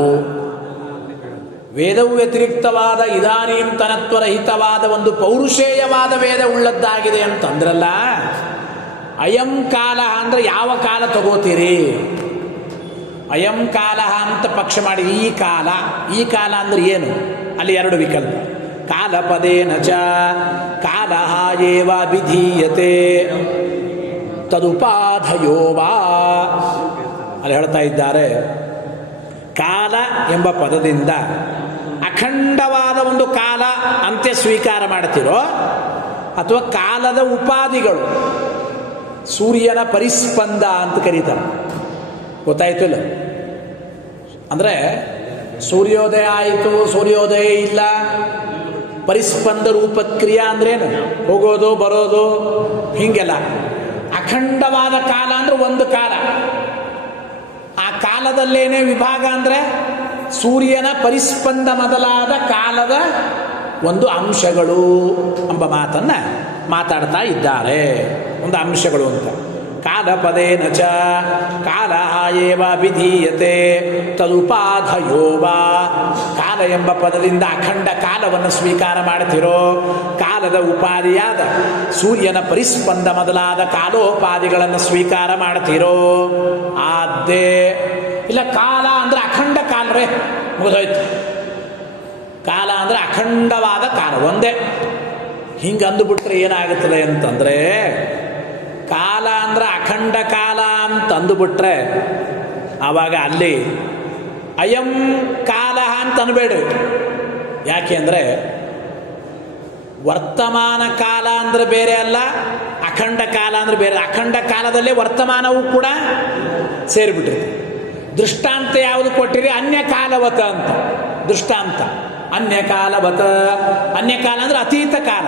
ವೇದವು ವ್ಯತಿರಿಕ್ತವಾದ ಇದಾನೀಂತನತ್ವರಹಿತವಾದ ಒಂದು ಪೌರುಷೇಯವಾದ ವೇದ ಉಳ್ಳದ್ದಾಗಿದೆ ಅಂತಂದ್ರಲ್ಲ, ಅಯಂ ಕಾಲ ಅಂದರೆ ಯಾವ ಕಾಲ ತಗೋತೀರಿ? ಅಯಂ ಕಾಲ ಅಂತ ಪಕ್ಷ ಮಾಡಿ ಈ ಕಾಲ ಅಂದ್ರೆ ಏನು? ಅಲ್ಲಿ 2 ವಿಕಲ್ಪ. ಕಾಲಪದೇನ ಚ ಕಾಲ ಏವ ವಿಧೀಯತೆ ತದುಪಾಧಯೋ ವಾ. ಅಲ್ಲಿ ಹೇಳ್ತಾ ಇದ್ದಾರೆ, ಕಾಲ ಎಂಬ ಪದದಿಂದ ಅಖಂಡವಾದ ಒಂದು ಕಾಲ ಅಂತ್ಯ ಸ್ವೀಕಾರ ಮಾಡ್ತಿರೋ ಅಥವಾ ಕಾಲದ ಉಪಾಧಿಗಳು, ಸೂರ್ಯನ ಪರಿಸ್ಪಂದ ಅಂತ ಕರೀತಾರೆ. ಗೊತ್ತಾಯ್ತು ಇಲ್ಲ? ಅಂದರೆ ಸೂರ್ಯೋದಯ ಆಯಿತು, ಸೂರ್ಯೋದಯ ಇಲ್ಲ, ಪರಿಸ್ಪಂದ ರೂಪಕ್ರಿಯಾ ಅಂದ್ರೇನು? ಹೋಗೋದು ಬರೋದು ಹೀಗೆಲ್ಲ. ಅಖಂಡವಾದ ಕಾಲ ಅಂದ್ರೆ ಒಂದು ಕಾಲ. ಆ ಕಾಲದಲ್ಲೇನೇ ವಿಭಾಗ ಅಂದರೆ ಸೂರ್ಯನ ಪರಿಸ್ಪಂದ ಮೊದಲಾದ ಕಾಲದ ಒಂದು ಅಂಶಗಳು ಎಂಬ ಮಾತನ್ನು ಮಾತಾಡ್ತಾ ಇದ್ದಾರೆ. ಒಂದು ಅಂಶಗಳು ಅಂತ. ಕಾಲಪದೇನ ಚ ಕಾಲ ಏವ ವಿಧೀಯತೆ ತದುಪಾಧಯೋ ವಾ. ಕಾಲ ಎಂಬ ಪದದಿಂದ ಅಖಂಡ ಕಾಲವನ್ನು ಸ್ವೀಕಾರ ಮಾಡ್ತಿರೋ, ಕಾಲದ ಉಪಾಧಿಯಾದ ಸೂರ್ಯನ ಪರಿಸ್ಪಂದ ಮೊದಲಾದ ಕಾಲೋಪಾಧಿಗಳನ್ನು ಸ್ವೀಕಾರ ಮಾಡ್ತಿರೋ ಆದ್ದೇ ಇಲ್ಲ. ಕಾಲ ಅಂದ್ರೆ ಅಖಂಡ ಕಾಲ ರೇ, ಮುಗಿದೋಯ್ತು. ಕಾಲ ಅಂದ್ರೆ ಅಖಂಡವಾದ ಕಾಲ ಒಂದೇ. ಹಿಂಗೆ ಅಂದುಬಿಟ್ರೆ ಏನಾಗುತ್ತದೆ ಅಂತಂದರೆ, ಕಾಲ ಅಂದ್ರೆ ಅಖಂಡ ಕಾಲ ಅಂತ ಅಂದುಬಿಟ್ರೆ ಆವಾಗ ಅಲ್ಲಿ ಅಯಂ ಕಾಲ ಅಂತ ಅನ್ಬೇಡ್ರಿ. ಯಾಕೆ ಅಂದರೆ ವರ್ತಮಾನ ಕಾಲ ಅಂದ್ರೆ ಬೇರೆ ಅಲ್ಲ, ಅಖಂಡ ಕಾಲ ಅಂದ್ರೆ ಬೇರೆ. ಅಖಂಡ ಕಾಲದಲ್ಲೇ ವರ್ತಮಾನವೂ ಕೂಡ ಸೇರಿಬಿಟ್ಟಿರುತ್ತೆ. ದೃಷ್ಟಾಂತ ಯಾವುದು ಕೊಟ್ಟಿರಿ? ಅನ್ಯಕಾಲವತ ಅಂತ ದೃಷ್ಟಾಂತ. ಅನ್ಯಕಾಲವತ, ಅನ್ಯಕಾಲ ಅಂದ್ರೆ ಅತೀತ ಕಾಲ.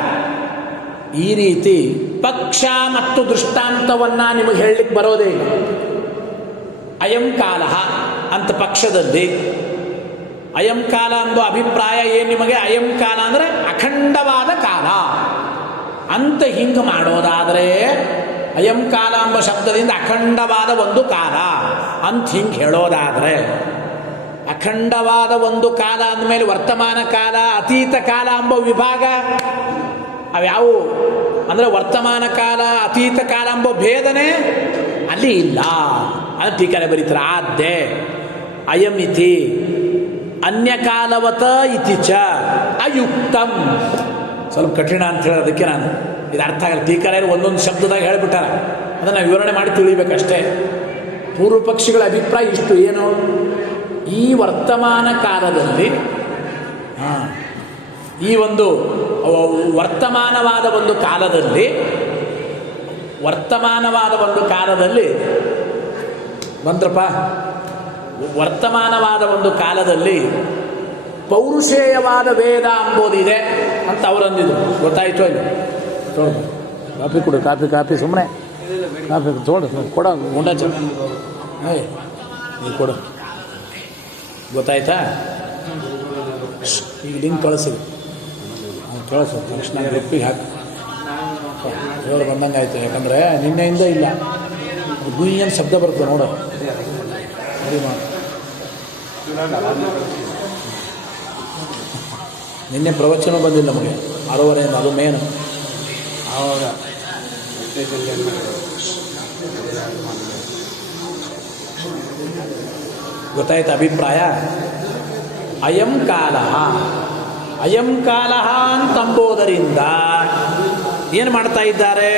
ಈ ರೀತಿ ಪಕ್ಷ ಮತ್ತು ದೃಷ್ಟಾಂತವನ್ನು ನಿಮಗೆ ಹೇಳಲಿಕ್ಕೆ ಬರೋದೇ ಇಲ್ಲ. ಅಯಂ ಕಾಲ ಅಂತ ಪಕ್ಷದಲ್ಲಿ ಅಯಂ ಕಾಲ ಎಂಬ ಅಭಿಪ್ರಾಯ ಏನು ನಿಮಗೆ? ಅಯಂ ಕಾಲ ಅಂದರೆ ಅಖಂಡವಾದ ಕಾಲ ಅಂತ ಹಿಂಗೆ ಮಾಡೋದಾದರೆ, ಅಯಂ ಕಾಲ ಎಂಬ ಶಬ್ದದಿಂದ ಅಖಂಡವಾದ ಒಂದು ಕಾಲ ಅಂತ ಹಿಂಗೆ ಹೇಳೋದಾದರೆ, ಅಖಂಡವಾದ ಒಂದು ಕಾಲ ಅಂದಮೇಲೆ ವರ್ತಮಾನ ಕಾಲ, ಅತೀತ ಕಾಲ ಎಂಬ ವಿಭಾಗ ಅವ್ಯಾವು ಅಂದರೆ ವರ್ತಮಾನ ಕಾಲ ಅತೀತ ಕಾಲ ಎಂಬ ಭೇದನೆ ಅಲ್ಲಿ ಇಲ್ಲ. ಅದು ಟೀಕಾರೆ ಬರೀತಾರೆ. ಆದ್ದೆ ಅಯಂ ಇತಿ ಅನ್ಯಕಾಲವತ ಇತಿ ಚ ಅಯುಕ್ತಂ. ಸ್ವಲ್ಪ ಕಠಿಣ ಅಂತ ಹೇಳೋದಕ್ಕೆ ನಾನು ಇದು ಅರ್ಥ ಆಗಲ್ಲ. ಟೀಕಾರೆ ಒಂದೊಂದು ಶಬ್ದದಾಗ ಹೇಳಿಬಿಟ್ಟಾರ, ಅದನ್ನು ವಿವರಣೆ ಮಾಡಿ ತಿಳಿಬೇಕಷ್ಟೇ. ಪೂರ್ವ ಪಕ್ಷಿಗಳ ಅಭಿಪ್ರಾಯ ಇಷ್ಟು. ಏನು? ಈ ವರ್ತಮಾನ ಕಾಲದಲ್ಲಿ ಈ ಒಂದು ವರ್ತಮಾನವಾದ ಒಂದು ಕಾಲದಲ್ಲಿ ಬಂದ್ರಪ್ಪ, ವರ್ತಮಾನವಾದ ಒಂದು ಕಾಲದಲ್ಲಿ ಪೌರುಷೇಯವಾದ ವೇದ ಅಂಬೋದಿದೆ ಅಂತ ಅವರಂದಿದ್ರು. ಗೊತ್ತಾಯಿತು ಇಲ್ಲ? ತೊಗೊಳ್ಳಿ ಕಾಫಿ ಕೊಡು, ಕಾಫಿ ಸುಮ್ಮನೆ ಕಾಫಿ ತೊಗೊಳ್ರಿ, ಕೊಡ ಗುಂಡ ಚ ನೀ ಕೊಡು. ಗೊತ್ತಾಯ್ತಾ? ಈಗ ಲಿಂಕ್ ಕಳಿಸಿ, ಕಳಿಸು ತಕ್ಷಣ ಗ್ರೂಪಿಗೆ ಹಾಕಿ ಜೋರು ಬಂದಂಗೆ ಆಯಿತು. ಯಾಕಂದರೆ ನಿನ್ನೆಯಿಂದ ಇಲ್ಲ, ಗುಯ್ಯನ್ ಶಬ್ದ ಬರ್ತದೆ ನೋಡು, ಸರಿ ಮಾಡಿ. ನಿನ್ನೆ ಪ್ರವಚನ ಬಂದಿಲ್ಲ ನಮಗೆ 6:30 ಅದು ಮೇನು. ಆವಾಗ ಗೊತ್ತಾಯ್ತು ಅಭಿಪ್ರಾಯ. ಅಯಂ ಕಾಲ ಅಂತಂಬೋದರಿಂದ ಏನು ಮಾಡ್ತಾ ಇದ್ದಾರೆ?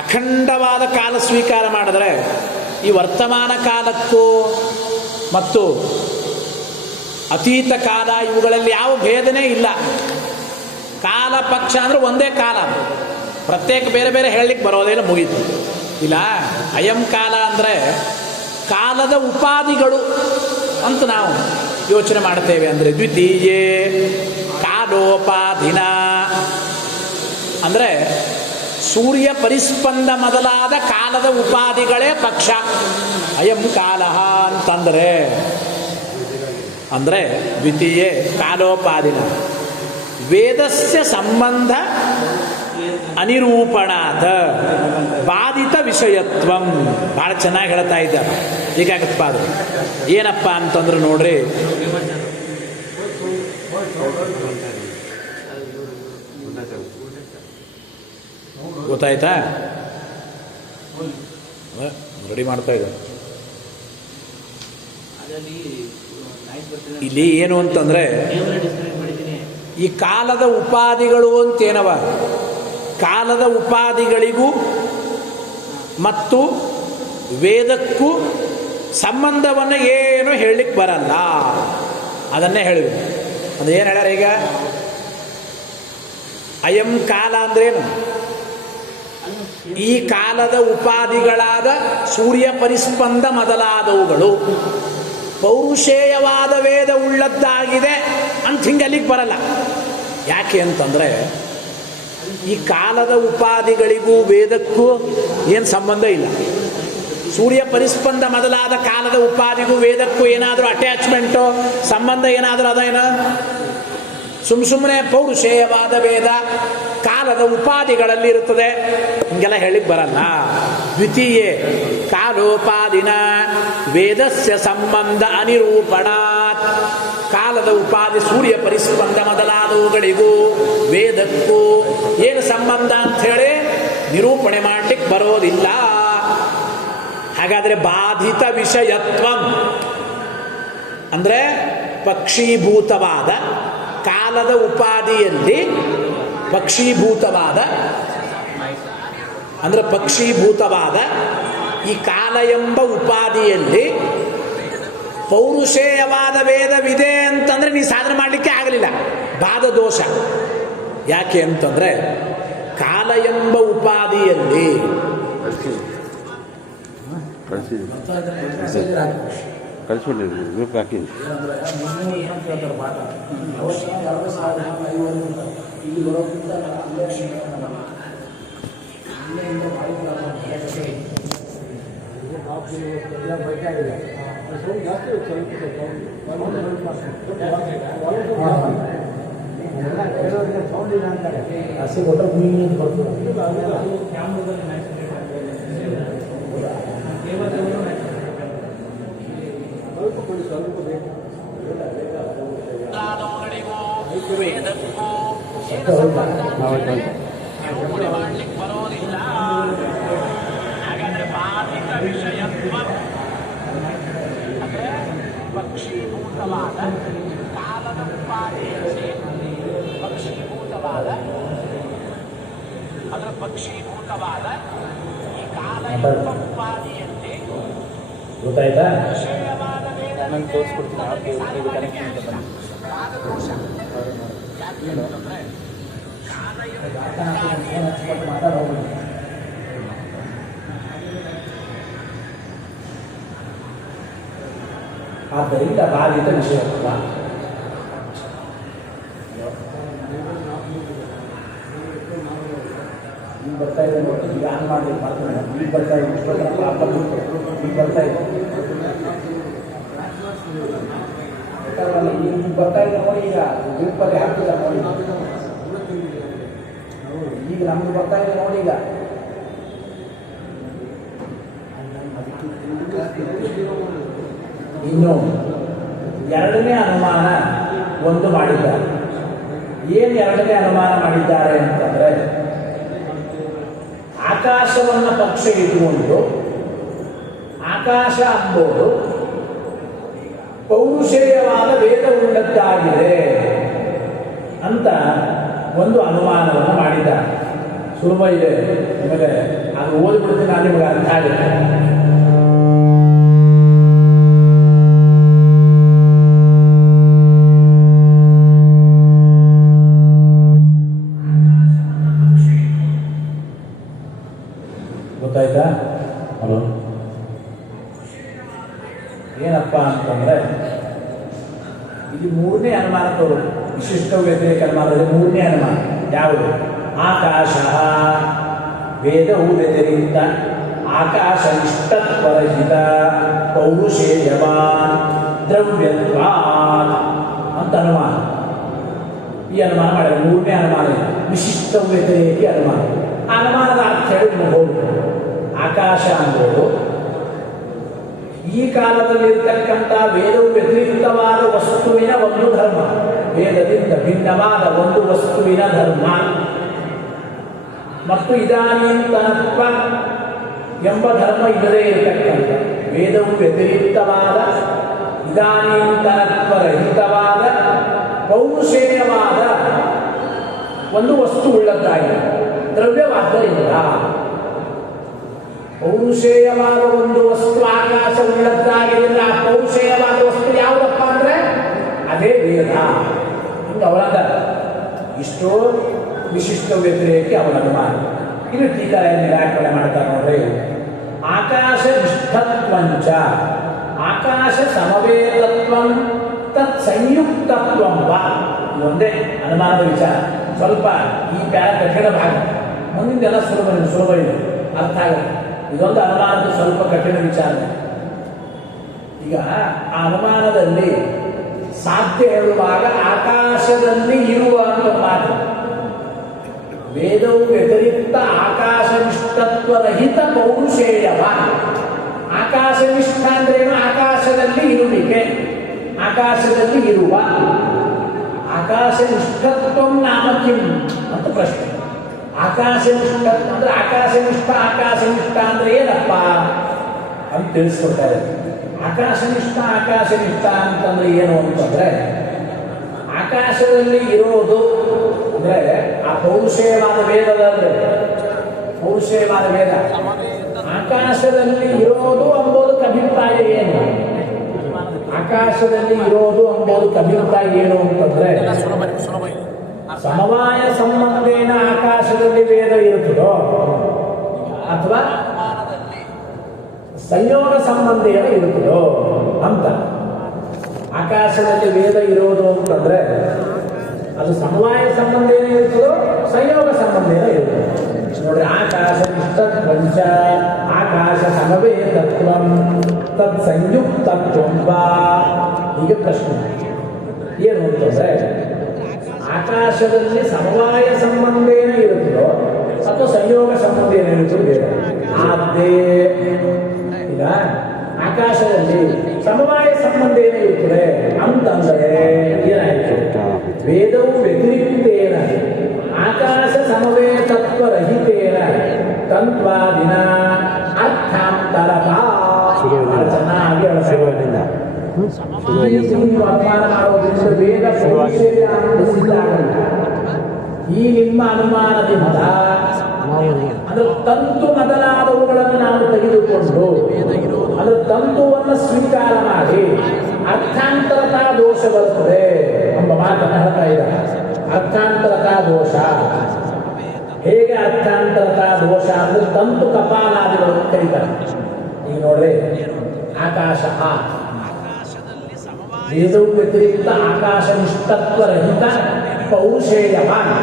ಅಖಂಡವಾದ ಕಾಲ ಸ್ವೀಕಾರ ಮಾಡಿದ್ರೆ ಈ ವರ್ತಮಾನ ಕಾಲಕ್ಕೂ ಮತ್ತು ಅತೀತ ಕಾಲ ಇವುಗಳಲ್ಲಿ ಯಾವ ಭೇದನೇ ಇಲ್ಲ. ಕಾಲ ಪಕ್ಷ ಅಂದರೆ ಒಂದೇ ಕಾಲ, ಪ್ರತ್ಯೇಕ ಬೇರೆ ಬೇರೆ ಹೇಳಲಿಕ್ಕೆ ಬರೋದೇನು, ಮುಗೀತು. ಇಲ್ಲ, ಅಯಂ ಕಾಲ ಅಂದರೆ ಕಾಲದ ಉಪಾಧಿಗಳು ಅಂತ ನಾವು ಯೋಚನೆ ಮಾಡ್ತೇವೆ. ಅಂದರೆ ದ್ವಿತೀಯೇ ಕಾಲೋಪಾಧಿನ ಅಂದರೆ ಸೂರ್ಯ ಪರಿಸ್ಪಂದ ಮೊದಲಾದ ಕಾಲದ ಉಪಾಧಿಗಳೇ ಪಕ್ಷ. ಅಯಂ ಕಾಲ ಅಂತಂದರೆ ಅಂದರೆ ದ್ವಿತೀಯೇ ಕಾಲೋಪಾದಿನ ವೇದಸ್ಯ ಸಂಬಂಧ ಅನಿರೂಪಣಾದ ಬಾಧಿತ ವಿಷಯತ್ವಂ. ಭಾಳ ಚೆನ್ನಾಗಿ ಹೇಳ್ತಾ ಇದ್ದಾರೆ. ಹೀಗಾಗತ್ತಪ್ಪ ಅದು ಏನಪ್ಪ ಅಂತಂದ್ರೆ ನೋಡ್ರಿ, ಗೊತ್ತಾಯ್ತಾ? ರೆಡಿ ಮಾಡ್ತಾ ಇದ್ದಾರೆ. ಇಲ್ಲಿ ಏನು ಅಂತಂದ್ರೆ ಈ ಕಾಲದ ಉಪಾಧಿಗಳು ಅಂತೇನವ, ಕಾಲದ ಉಪಾಧಿಗಳಿಗೂ ಮತ್ತು ವೇದಕ್ಕೂ ಸಂಬಂಧವನ್ನು ಏನು ಹೇಳಲಿಕ್ಕೆ ಬರಲ್ಲ. ಅದನ್ನೇ ಹೇಳಿದ್ರು. ಅದು ಏನು ಹೇಳ್ಯಾರ ಈಗ? ಅಯಂ ಕಾಲ ಅಂದ್ರೇನು? ಈ ಕಾಲದ ಉಪಾಧಿಗಳಾದ ಸೂರ್ಯ ಪರಿಸ್ಪಂದ ಮೊದಲಾದವುಗಳು ಪೌರುಷೇಯವಾದ ವೇದ ಉಳ್ಳದ್ದಾಗಿದೆ ಅಂತ ಹಿಂಗೆ ಅಲ್ಲಿಗೆ ಬರಲ್ಲ. ಯಾಕೆ ಅಂತಂದರೆ ಈ ಕಾಲದ ಉಪಾಧಿಗಳಿಗೂ ವೇದಕ್ಕೂ ಏನು ಸಂಬಂಧ ಇಲ್ಲ. ಸೂರ್ಯ ಪರಿಸ್ಪಂದ ಮೊದಲಾದ ಕಾಲದ ಉಪಾಧಿಗೂ ವೇದಕ್ಕೂ ಏನಾದರೂ ಅಟ್ಯಾಚ್ಮೆಂಟು ಸಂಬಂಧ ಏನಾದರೂ ಅದೇನು? ಸುಮ್ಮನೆ ಪೌರುಷೇಯವಾದ ವೇದ ಕಾಲದ ಉಪಾಧಿಗಳಲ್ಲಿ ಇರುತ್ತದೆ, ಹಿಂಗೆಲ್ಲ ಹೇಳಿಕ್ ಬರಲ್ಲ. ದ್ವಿತೀಯೇ ಕಾಲೋಪಾದಿನ ವೇದಸ್ಯ ಸಂಬಂಧ ಅನಿರೂಪಣಾತ್. ಕಾಲದ ಉಪಾಧಿ ಸೂರ್ಯ ಪರಿಸ್ಪಂದ ಮೊದಲಾದವುಗಳಿಗೂ ವೇದಕ್ಕೂ ಏನು ಸಂಬಂಧ ಅಂಥೇಳಿ ನಿರೂಪಣೆ ಮಾಡಲಿಕ್ಕೆ ಬರೋದಿಲ್ಲ. ಹಾಗಾದರೆ ಬಾಧಿತ ವಿಷಯತ್ವಂ ಅಂದರೆ ಪಕ್ಷೀಭೂತವಾದ ಕಾಲದ ಉಪಾಧಿಯಲ್ಲಿ ಪಕ್ಷೀಭೂತವಾದ ಅಂದರೆ ಪಕ್ಷೀಭೂತವಾದ ಈ ಕಾಲ ಎಂಬ ಉಪಾಧಿಯಲ್ಲಿ ಪೌರುಷೇಯವಾದ ವೇದವಿದೆ ಅಂತಂದರೆ ನೀ ಸಾಧನೆ ಮಾಡಲಿಕ್ಕೆ ಆಗಲಿಲ್ಲ, ಬಾಧ ದೋಷ. ಯಾಕೆ ಅಂತಂದರೆ ಕಾಲ ಎಂಬ ಉಪಾಧಿಯಲ್ಲಿ ಗ್ರೂಪ್ ಹಾಕಿ ಬರೋದಿಲ್ಲ. ಹಾಗಾದ್ರೆ ಬಾಧಿತ ವಿಷಯತ್ವ ಅಂದರೆ ಪಕ್ಷೀಭೂತವಾದ ಕಾಲದ ಉಪಾಧಿಯಲ್ಲಿ ಪಕ್ಷೀಭೂತವಾದ ಅದರ ಪಕ್ಷೀಭೂತವಾದ ಈ ಕಾಲ ಎಂಬ ಉಪಾಧಿಯಲ್ಲಿ ಗೊತ್ತಾಯ್ತಾ? ವಿಷಯವಾದ ವೇದ ತೋರಿಸ್ಕೊಡ್ತೀನಿ. ಆದ್ದರಿಂದ ಬಾಧಿತ ವಿಷಯತ್ವ. ಈಗ ಬರ್ತಾ ಇದೆ ನೋಡಿ, ಈಗ ಆನ್ ಮಾಡಿ ಮಾತಾಡೋಣ. ಈಗ ಬರ್ತಾ ಇದೆ, ಇಷ್ಟೊಂದು ಪ್ರಾಬ್ಲಮ್ ಇತ್ತು, ಈಗ ಬರ್ತಾ ಇದೆ. ಈಗ ಬರ್ತಾ ಇದೆ ನೋಡಿ, ಈಗ ಗ್ರೂಪಲ್ಲಿ ಹಾಕ್ತಿಲ್ಲ ನೋಡಿ, ಈಗ ನಮ್ದು ಬರ್ತಾ ಇದೆ ನೋಡಿ. ಈಗ ಇನ್ನು ಎರಡನೇ ಅನುಮಾನ ಒಂದು ಮಾಡಿದ್ದಾರೆ. ಏನು ಎರಡನೇ ಅನುಮಾನ ಮಾಡಿದ್ದಾರೆ ಅಂತಂದ್ರೆ, ಆಕಾಶವನ್ನು ಪಕ್ಷ ಇಟ್ಟುಕೊಂಡು ಆಕಾಶ ಅಂಬೋದು ಪೌರುಷೇಯವಾದ ವೇದ ಉಳ್ಳದ್ದಾಗಿದೆ ಅಂತ ಒಂದು ಅನುಮಾನವನ್ನು ಮಾಡಿದ್ದಾರೆ. ಸುಲಭ ಇದೆ, ನಿಮಗೆ ಅದು ಓದ್ಬಿಡ್ತೀನಿ, ನಾನು ನಿಮಗೆ ಅರ್ಥ ಆಗುತ್ತೆ. ಗೊತ್ತಾಯ್ತಾ? ಹಲೋ, ಏನಪ್ಪ ಅಂತಂದ್ರೆ, ಇದು ಮೂರನೇ ಅನುಮಾನ ತೋರು. ವಿಶಿಷ್ಟ ವ್ಯತಿರೇಕ ಅನುಮಾನದಲ್ಲಿ ಮೂರನೇ ಅನುಮಾನ ಯಾವುದು? ಆಕಾಶ ವೇದವು ವ್ಯತಿರಿಕ್ತ ಆಕಾಶ ನಿಷ್ಠತ್ವರಹಿತ ಪೌರುಷೇಯವಾನ್ ದ್ರವ್ಯತ್ವಾನ್ ಅಂತ ಅನುಮಾನ. ಈ ಅನುಮಾನ ಮಾಡಿದ ಮೂರನೇ ಅನುಮಾನ ವಿಶಿಷ್ಟ ವ್ಯತಿರೇಕಿ ಅನುಮಾನ. ಆ ಅನುಮಾನದ ಅರ್ಥ ಹೇಳಿ ಹೋಗ್ಬೋದು. ಆಕಾಶ ಅಂಬೋದು ಈ ಕಾಲದಲ್ಲಿರ್ತಕ್ಕಂಥ ವೇದವು ವ್ಯತಿರಿಕ್ತವಾದ ವಸ್ತುವಿನ ಒಂದು ಧರ್ಮ, ವೇದದಿಂದ ಭಿನ್ನವಾದ ಒಂದು ವಸ್ತುವಿನ ಧರ್ಮ. ಮತ್ತು ಇದಾನೀಂತನತ್ವ ಎಂಬ ಧರ್ಮ ಇಲ್ಲದೇ ಇರತಕ್ಕಂಥ, ವೇದವು ವ್ಯತಿರಿಕ್ತವಾದ ಇದಾನೀಂತನತ್ವರಹಿತವಾದ ಪೌರುಷೇಯವಾದ ಒಂದು ವಸ್ತು ಉಳ್ಳದ್ದಾಗಿದೆ, ದ್ರವ್ಯವಾದ್ದರಿಂದ. ಪೌರುಷೇಯವಾದ ಒಂದು ವಸ್ತು ಆಕಾಶ ಉಳ್ಳದ್ದಾಗಿದೆ. ಆ ಪೌರುಷೇಯವಾದ ವಸ್ತು ಯಾವುದಪ್ಪ ಅಂದ್ರೆ ಅದೇ ವೇದ. ಹಿಂಗೆ ಅವಳದ ಇಷ್ಟೋ ವಿಶಿಷ್ಟ ವ್ಯತಿರೇಕಿ ಅವನ ಅನುಮಾನ. ಇದು ಟೀಕಾರ ನಿರಾಕರಣೆ ಮಾಡ್ತಾರೆ ನೋಡ್ರಿ. ಆಕಾಶ ನಿಷ್ಠತ್ವಂಚ ಆಕಾಶ ಸಮವೇತತ್ವಂ ತತ್ ಸಂಯುಕ್ತತ್ವಂ ವಾ. ಒಂದೇ ಅನುಮಾನದ ವಿಚಾರ. ಸ್ವಲ್ಪ ಈ ಕಠಿಣ ಭಾಗ, ಮುಂದಿಂದೆಲ್ಲ ಸುಲಭ ಇದೆ, ಅರ್ಥ ಆಗುತ್ತೆ. ಇದೊಂದು ಅನುಮಾನದ ಸ್ವಲ್ಪ ಕಠಿಣ ವಿಚಾರ. ಈಗ ಆ ಅನುಮಾನದಲ್ಲಿ ಸಾಧ್ಯ ಹೇಳುವಾಗ ಆಕಾಶದಲ್ಲಿ ಇರುವ ಅಂತ ಮಾತು. ವೇದವು ವ್ಯತಿರಿಕ್ತ ಆಕಾಶನಿಷ್ಠತ್ವರಹಿತ ಪೌರುಷೇಯವ. ಆಕಾಶನಿಷ್ಠ ಅಂದ್ರೇನು? ಆಕಾಶದಲ್ಲಿ ಇರುವಿಕೆ, ಆಕಾಶದಲ್ಲಿ ಇರುವ. ಆಕಾಶನಿಷ್ಠತ್ವ ನಾಮ ಕಿಂ ಅಂತ ಪ್ರಶ್ನೆ. ಆಕಾಶನಿಷ್ಠ ಅಂದ್ರೆ ಆಕಾಶನಿಷ್ಠ ಅಂದ್ರೆ ಏನಪ್ಪ ಅಂತ ತಿಳಿಸ್ಕೊಡ್ತಾರೆ. ಆಕಾಶನಿಷ್ಠ ಅಂತಂದ್ರೆ ಏನು ಅಂತಂದ್ರೆ, ಆಕಾಶದಲ್ಲಿ ಇರೋದು ಅಂದ್ರೆ ಆ ಪೌರುಷೇಯವಾದ ವೇದದಲ್ಲಿ, ಪೌರುಷೇಯವಾದ ವೇದ ಆಕಾಶದಲ್ಲಿ ಇರೋದು ಅಂಬೋದಕ್ಕೆ ಅಭಿಪ್ರಾಯ ಏನು? ಆಕಾಶದಲ್ಲಿ ಇರೋದು ಅಂಬೋದಕ್ಕೆ ಅಭಿಪ್ರಾಯ ಏನು ಅಂತಂದ್ರೆ, ಸಮವಾಯ ಸಂಬಂಧೇನ ಆಕಾಶದಲ್ಲಿ ವೇದ ಇರುತ್ತದೋ ಅಥವಾ ಸಂಯೋಗ ಸಂಬಂಧೇನ ಇರುತ್ತದೋ ಅಂತ. ಆಕಾಶದಲ್ಲಿ ವೇದ ಇರೋದು ಅಂತಂದ್ರೆ ಅದು ಸಮವಾಯ ಸಂಬಂಧೇನ ಇರುತ್ತದೋ ಸಂಯೋಗ ಸಂಬಂಧೇನ ಇರುತ್ತದೋ ನೋಡ್ರಿ. ಆಕಾಶ ನಿಷ್ಠತ್ವಂಚ ಆಕಾಶ ಸಮವೇತತ್ವಂ ತತ್ ಸಂಯುಕ್ತತ್ವಂ ವಾ. ಹೀಗೆ ಪ್ರಶ್ನೆ ಏನು ಅಂತಂದ್ರೆ, ಆಕಾಶದಲ್ಲಿ ಸಮವಾಯ ಸಂಬಂಧೇನ ಇರುತ್ತದೋ ಅಥವಾ ಸಂಯೋಗ ಸಂಬಂಧೇನ ಇರುತ್ತದೋ ಬೇಡ. ಆದ್ದೇ ಈಗ ಆಕಾಶದಲ್ಲಿ ಸಮವಾಯ ಸಂಬಂಧೇನ ಇರುತ್ತದೆ ಅಂತಂದರೆ ಏನಾಯಿತು? ವೇದವು ವ್ಯತಿರಿಕ್ತೇನ ಆಕಾಶ ಸಮವೇತತ್ವರಹಿತೇನ ತಂತ್ವಾದಿನ ಅರ್ಥಾಂತರಕ. ಚೆನ್ನಾಗಿ ನೀವು ಅನುಮಾನ ಮಾಡೋದ್ರಿಂದ ವೇದ ಪೌರುಷೇಯ ಅನ್ನಿಸಿದಾಗಲ್ಲ. ಈ ನಿಮ್ಮ ಅನುಮಾನದಿಂದ ಅಂದ್ರೆ ತಂತು ಮೊದಲಾದವುಗಳನ್ನು ನಾವು ತೆಗೆದುಕೊಂಡು ಅದರ ತಂತುವನ್ನು ಸ್ವೀಕಾರ ಮಾಡಿ ಅರ್ಥಾಂತರತಾ ದೋಷ ಬರುತ್ತದೆ ಎಂಬ ಮಾತನ್ನು ಹೇಳ್ತಾ ಇದ್ದಾರೆ. ಅರ್ಥಾಂತರತಾ ದೋಷ ಹೇಗೆ? ಅರ್ಥಾಂತರತಾ ದೋಷ ಅಂದ್ರೆ ತಂತು ಕಪಾಲಾದಿಗಳು ಕರೀತಾರೆ. ಈಗ ನೋಡ್ರಿ, ಆಕಾಶ ವೇದವು ವ್ಯತಿರಿಕ್ತ ಆಕಾಶನಿಷ್ಠತ್ವರಹಿತ ಪೌರುಷೇಯವಾನ್.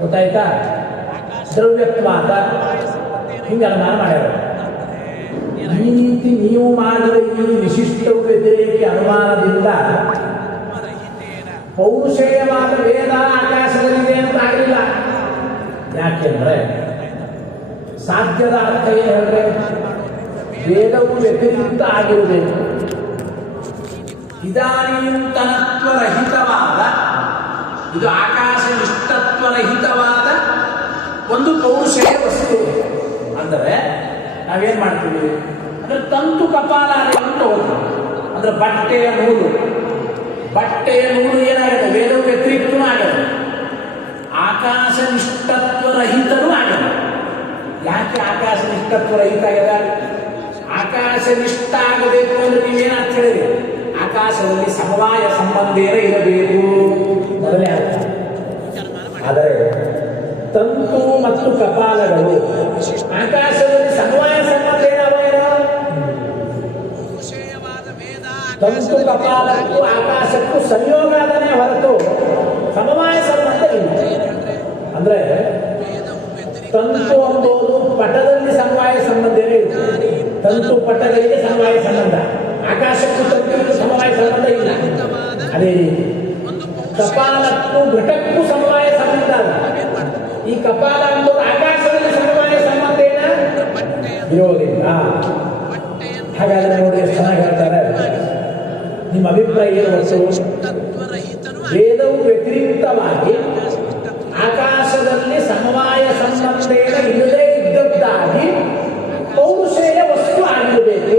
ಗೊತ್ತಾಯ್ತಾ? ದ್ರವ್ಯತ್ವಾದ ಹಿಂಗೆ ಅನುಮಾನ ಮಾಡ್ಯಾರ. ಈ ರೀತಿ ನೀವು ಮಾಡಿದ ಈ ವಿಶಿಷ್ಟ ವ್ಯತಿರೇಕಿ ಅನುಮಾನದಿಂದ ಪೌರುಷೇಯವಾದ ವೇದ ಆಕಾಶದಲ್ಲಿದೆ ಅಂತ ಆಗಲಿಲ್ಲ. ಯಾಕೆಂದ್ರೆ ಸಾಧ್ಯದ ಅರ್ಥ ಏನು ಹೇಳಿದ್ರೆ ವೇದವು ವ್ಯತಿರಿಕ್ತ ಆಗಿರಬೇಕು. ಇದಾನೀಂತನತ್ವರಹಿತವಾದ, ಇದು ಆಕಾಶನಿಷ್ಠತ್ವರಹಿತವಾದ ಒಂದು ಪೌರುಷೇಯ ವಸ್ತು ಅಂದರೆ ನಾವೇನ್ ಮಾಡ್ತೀವಿ ಅಂದ್ರೆ ತಂತು ಕಪಾಲಾದಿ ಅಂತ ಹೋಗ್ತೀವಿ. ಅಂದ್ರೆ ಬಟ್ಟೆಯ ನೂಲು ಏನಾಗಿದೆ? ವೇದವು ವ್ಯತಿರಿಕ್ತನೂ ಆಗಲ್ಲ, ಆಕಾಶನಿಷ್ಠತ್ವರಹಿತನೂ ಆಗಲ್ಲ. ಯಾಕೆ ಆಕಾಶನಿಷ್ಠತ್ವರಹಿತ ಆಗ್ಯದ? ಆಕಾಶನಿಷ್ಠ ಆಗಬೇಕು ಅಂದ್ರೆ ನೀವೇನು ಅಂತ ಹೇಳಿದ್ರಿ? ಆಕಾಶದಲ್ಲಿ ಸಮವಾಯ ಸಂಬಂಧೇನ ಇರಬೇಕು ಮೊದಲೇ ಅರ್ಥ. ಆದರೆ ತಂತು ಮತ್ತು ಕಪಾಲಗಳು ಆಕಾಶದಲ್ಲಿ ಸಮವಾಯ ಸಂಬಂಧ ಏನೋ? ತಂತು ಕಪಾಲಕ್ಕೂ ಆಕಾಶಕ್ಕೂ ಸಂಯೋಗಾದನೆ ಹೊರತು ಸಮವಾಯ ಸಂಬಂಧ ಇಲ್ಲ. ಅಂದ್ರೆ ತಂತು ಎಂಬುದು ಪಟದಲ್ಲಿ ಸಮವಾಯ ಸಂಬಂಧನೇ ಇರುತ್ತೆ. ತಂತು ಪಟಗಳಿಗೆ ಸಮವಾಯ ಸಂಬಂಧ, ಆಕಾಶಕ್ಕೂ ತಂತಿಗೂ ಸಮವಾಯ ಸಂಬಂಧ ಇಲ್ಲ. ಅದೇ ರೀತಿ ಕಪಾಲಕ್ಕೂ ಘಟಕ್ಕೂ ಸಮವಾಯ ಸಂಬಂಧ ಅಲ್ಲ. ಈ ಕಪಾಲ ಎಂಬುದು ಆಕಾಶದಲ್ಲಿ ಸಮವಾಯ ಸಂಬಂಧ ಏನ ಇರೋದಿಲ್ಲ. ಹಾಗಾದ್ರೆ ನೋಡಿ ಎಷ್ಟು ಚೆನ್ನಾಗಿ ಹೇಳ್ತಾರೆ. ನಿಮ್ಮ ಅಭಿಪ್ರಾಯ ಏನು? ವೇದವು ವ್ಯತಿರಿಕ್ತವಾಗಿ ಆಕಾಶದಲ್ಲಿ ಸಮವಾಯ ಸಂಬಂಧೇನ ಇಲ್ಲದೇ ಇದ್ದದ್ದಾಗಿ ಪೌರುಷೇಯ ವಸ್ತು ಆಗಿರಬೇಕು.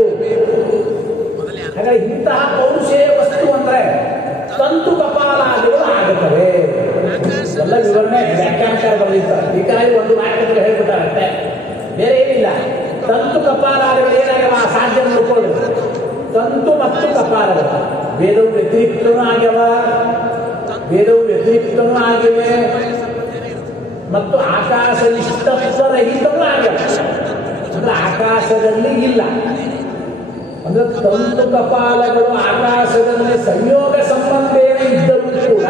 ಹಾಗಾಗಿ ಇಂತಹ ಪೌರುಷೇಯ ವಸ್ತು ಅಂದ್ರೆ ತಂತು ಕಪಾಲಾದಿಗಳು ಆಗುತ್ತವೆ. ಎಲ್ಲ ವಿವರಣೆ ವ್ಯಾಖ್ಯಾನಕಾರ ಬರೆದಿರ್ತಾರೆ. ಹೀಗಾಗಿ ಒಂದು ವಾಕ್ಯದಲ್ಲಿ ಹೇಳ್ಬಿಟ್ಟಾರೆ ಅಷ್ಟೇ, ಬೇರೆ ಏನಿಲ್ಲ. ತಂತು ಕಪಾಲಾದಿಗಳು ಏನಾಗ್ಯವ ಸಾಧ್ಯ ನೋಡ್ಕೊಳ್ಳಿ. ತಂತು ಮತ್ತು ಕಪಾಲಗಳು ವೇದವು ವ್ಯತಿರಿಕ್ತನೂ ಆಗಿವೆ ಮತ್ತು ಆಕಾಶನಿಷ್ಠತ್ವರಹಿತವೂ ಆಗ್ಯವ. ಅಂದ್ರೆ ಆಕಾಶದಲ್ಲಿ ಇಲ್ಲ. ಅಂದ್ರೆ ತಂತು ಕಪಾಲಗಳು ಆಕಾಶದಲ್ಲಿ ಸಂಯೋಗ ಸಂಬಂಧೇನ ಇದ್ದರೂ ಕೂಡ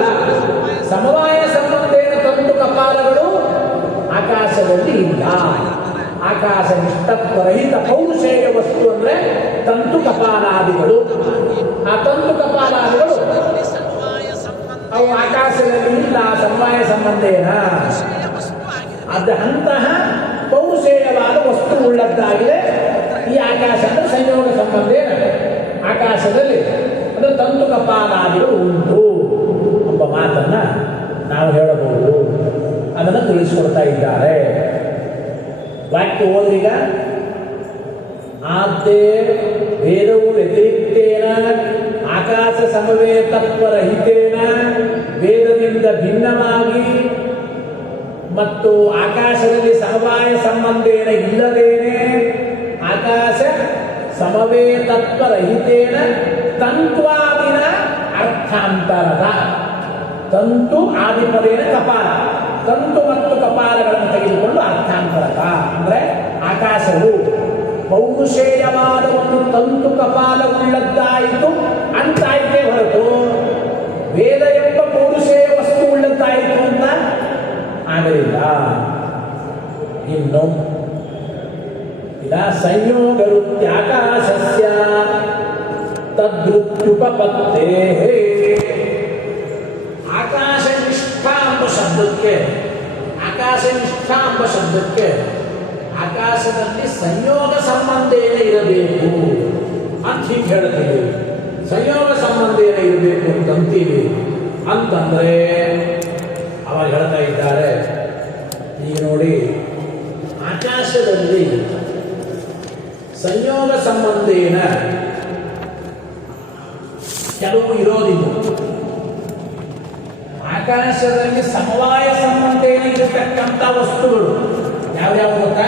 ಸಮವಾಯ ಸಂಬಂಧೇನ ತಂತು ಕಪಾಲಗಳು ಆಕಾಶದಲ್ಲಿ ಇಲ್ಲ. ಆಕಾಶನಿಷ್ಠತ್ವರಹಿತ ಪೌರುಷೇಯ ವಸ್ತು ಅಂದ್ರೆ ತಂತು ಕಪಾಲಾದಿಗಳು. ಆ ತಂತು ಕಪಾಲಾದಿಗಳು ಅವು ಆಕಾಶದಲ್ಲಿ ಇಲ್ಲ, ಸಮವಾಯ ಸಂಬಂಧೇನ. ಅಂತಹ ಪೌರುಷೇಯವಾದ ವಸ್ತು ಉಳ್ಳದ್ದಾಗಿದೆ ಈ ಆಕಾಶ. ಅಂದ್ರೆ ಸಂಯೋಗ ಸಂಬಂಧೇನ ಆಕಾಶದಲ್ಲಿ ಅಂದ್ರೆ ತಂತು ಕಪಾಲಾದಿಗಳು ಉಂಟು ಎಂಬ ಮಾತನ್ನ ನಾವು ಹೇಳಬಹುದು. ಅದನ್ನು ತಿಳಿಸಿಕೊಡ್ತಾ ಇದ್ದಾರೆ. ವಾಕ್ಯ ಓದ್ರೀಗ. ಆದ್ಯೆ ವೇದವು ವ್ಯತಿರಿಕ್ತೇನ ಆಕಾಶ ಸಮವೇತತ್ವರಹಿತೇನ, ವೇದದಿಂದ ಭಿನ್ನವಾಗಿ ಮತ್ತು ಆಕಾಶದಲ್ಲಿ ಸಮವಾಯ ಸಂಬಂಧೇನ ಇಲ್ಲದೇನೆ ಆಕಾಶ ಸಮವೇತತ್ವರಹಿತೇನ ತಂತ್ವಾದಿನ ಅರ್ಥಾಂತರದ. ತಂತು ಆದಿಪದೇನ ಕಪಾಲ, ತಂತು ಮತ್ತು ಕಪಾಲಗಳನ್ನು ತೆಗೆದುಕೊಂಡು ಅರ್ಥಾಂತರದ ಅಂದ್ರೆ ಆಕಾಶವು ಪೌರುಷೇಯವಾದ ಒಂದು ತಂತು ಕಪಾಲವುಳ್ಳದ್ದಾಯಿತು ಅಂತಾಯಿತೇ ಹೊರತು ವೇದ ಎಂಬ ಪೌರುಷೇಯ ವಸ್ತು ಉಳ್ಳದ್ದಾಯಿತು ಅಂತ ಆಗಲಿಲ್ಲ. ಇನ್ನು ಇದ ಸಂಯೋಗರುತ್ಯಾಕಾಶಸ್ಯ ತದ್ರುತ್ಯುಪಪತ್ತೇ. ಆಕಾಶನಿಷ್ಠ ಎಂಬ ಶಬ್ದಕ್ಕೆ ಆಕಾಶದಲ್ಲಿ ಸಂಯೋಗ ಸಂಬಂಧೇನ ಇರಬೇಕು ಅಂತ ಹೀಗೆ ಹೇಳ್ತೀವಿ. ಸಂಯೋಗ ಸಂಬಂಧೇನ ಇರಬೇಕು ಅಂತಂತೀವಿ. ಅಂತಂದ್ರೆ ಅವಾಗ ಹೇಳ್ತಾ ಇದ್ದಾರೆ, ಈಗ ನೋಡಿ ಆಕಾಶದಲ್ಲಿ ಸಂಯೋಗ ಸಂಬಂಧೇನ ಕೆಲವು ಇರೋದಿಲ್ಲ. ಆಕಾಶದಲ್ಲಿ ಸಮವಾಯ ಸಂಬಂಧೇನ ಇರತಕ್ಕಂಥ ವಸ್ತುಗಳು ಯಾವ್ಯಾವ ಗೊತ್ತಾ?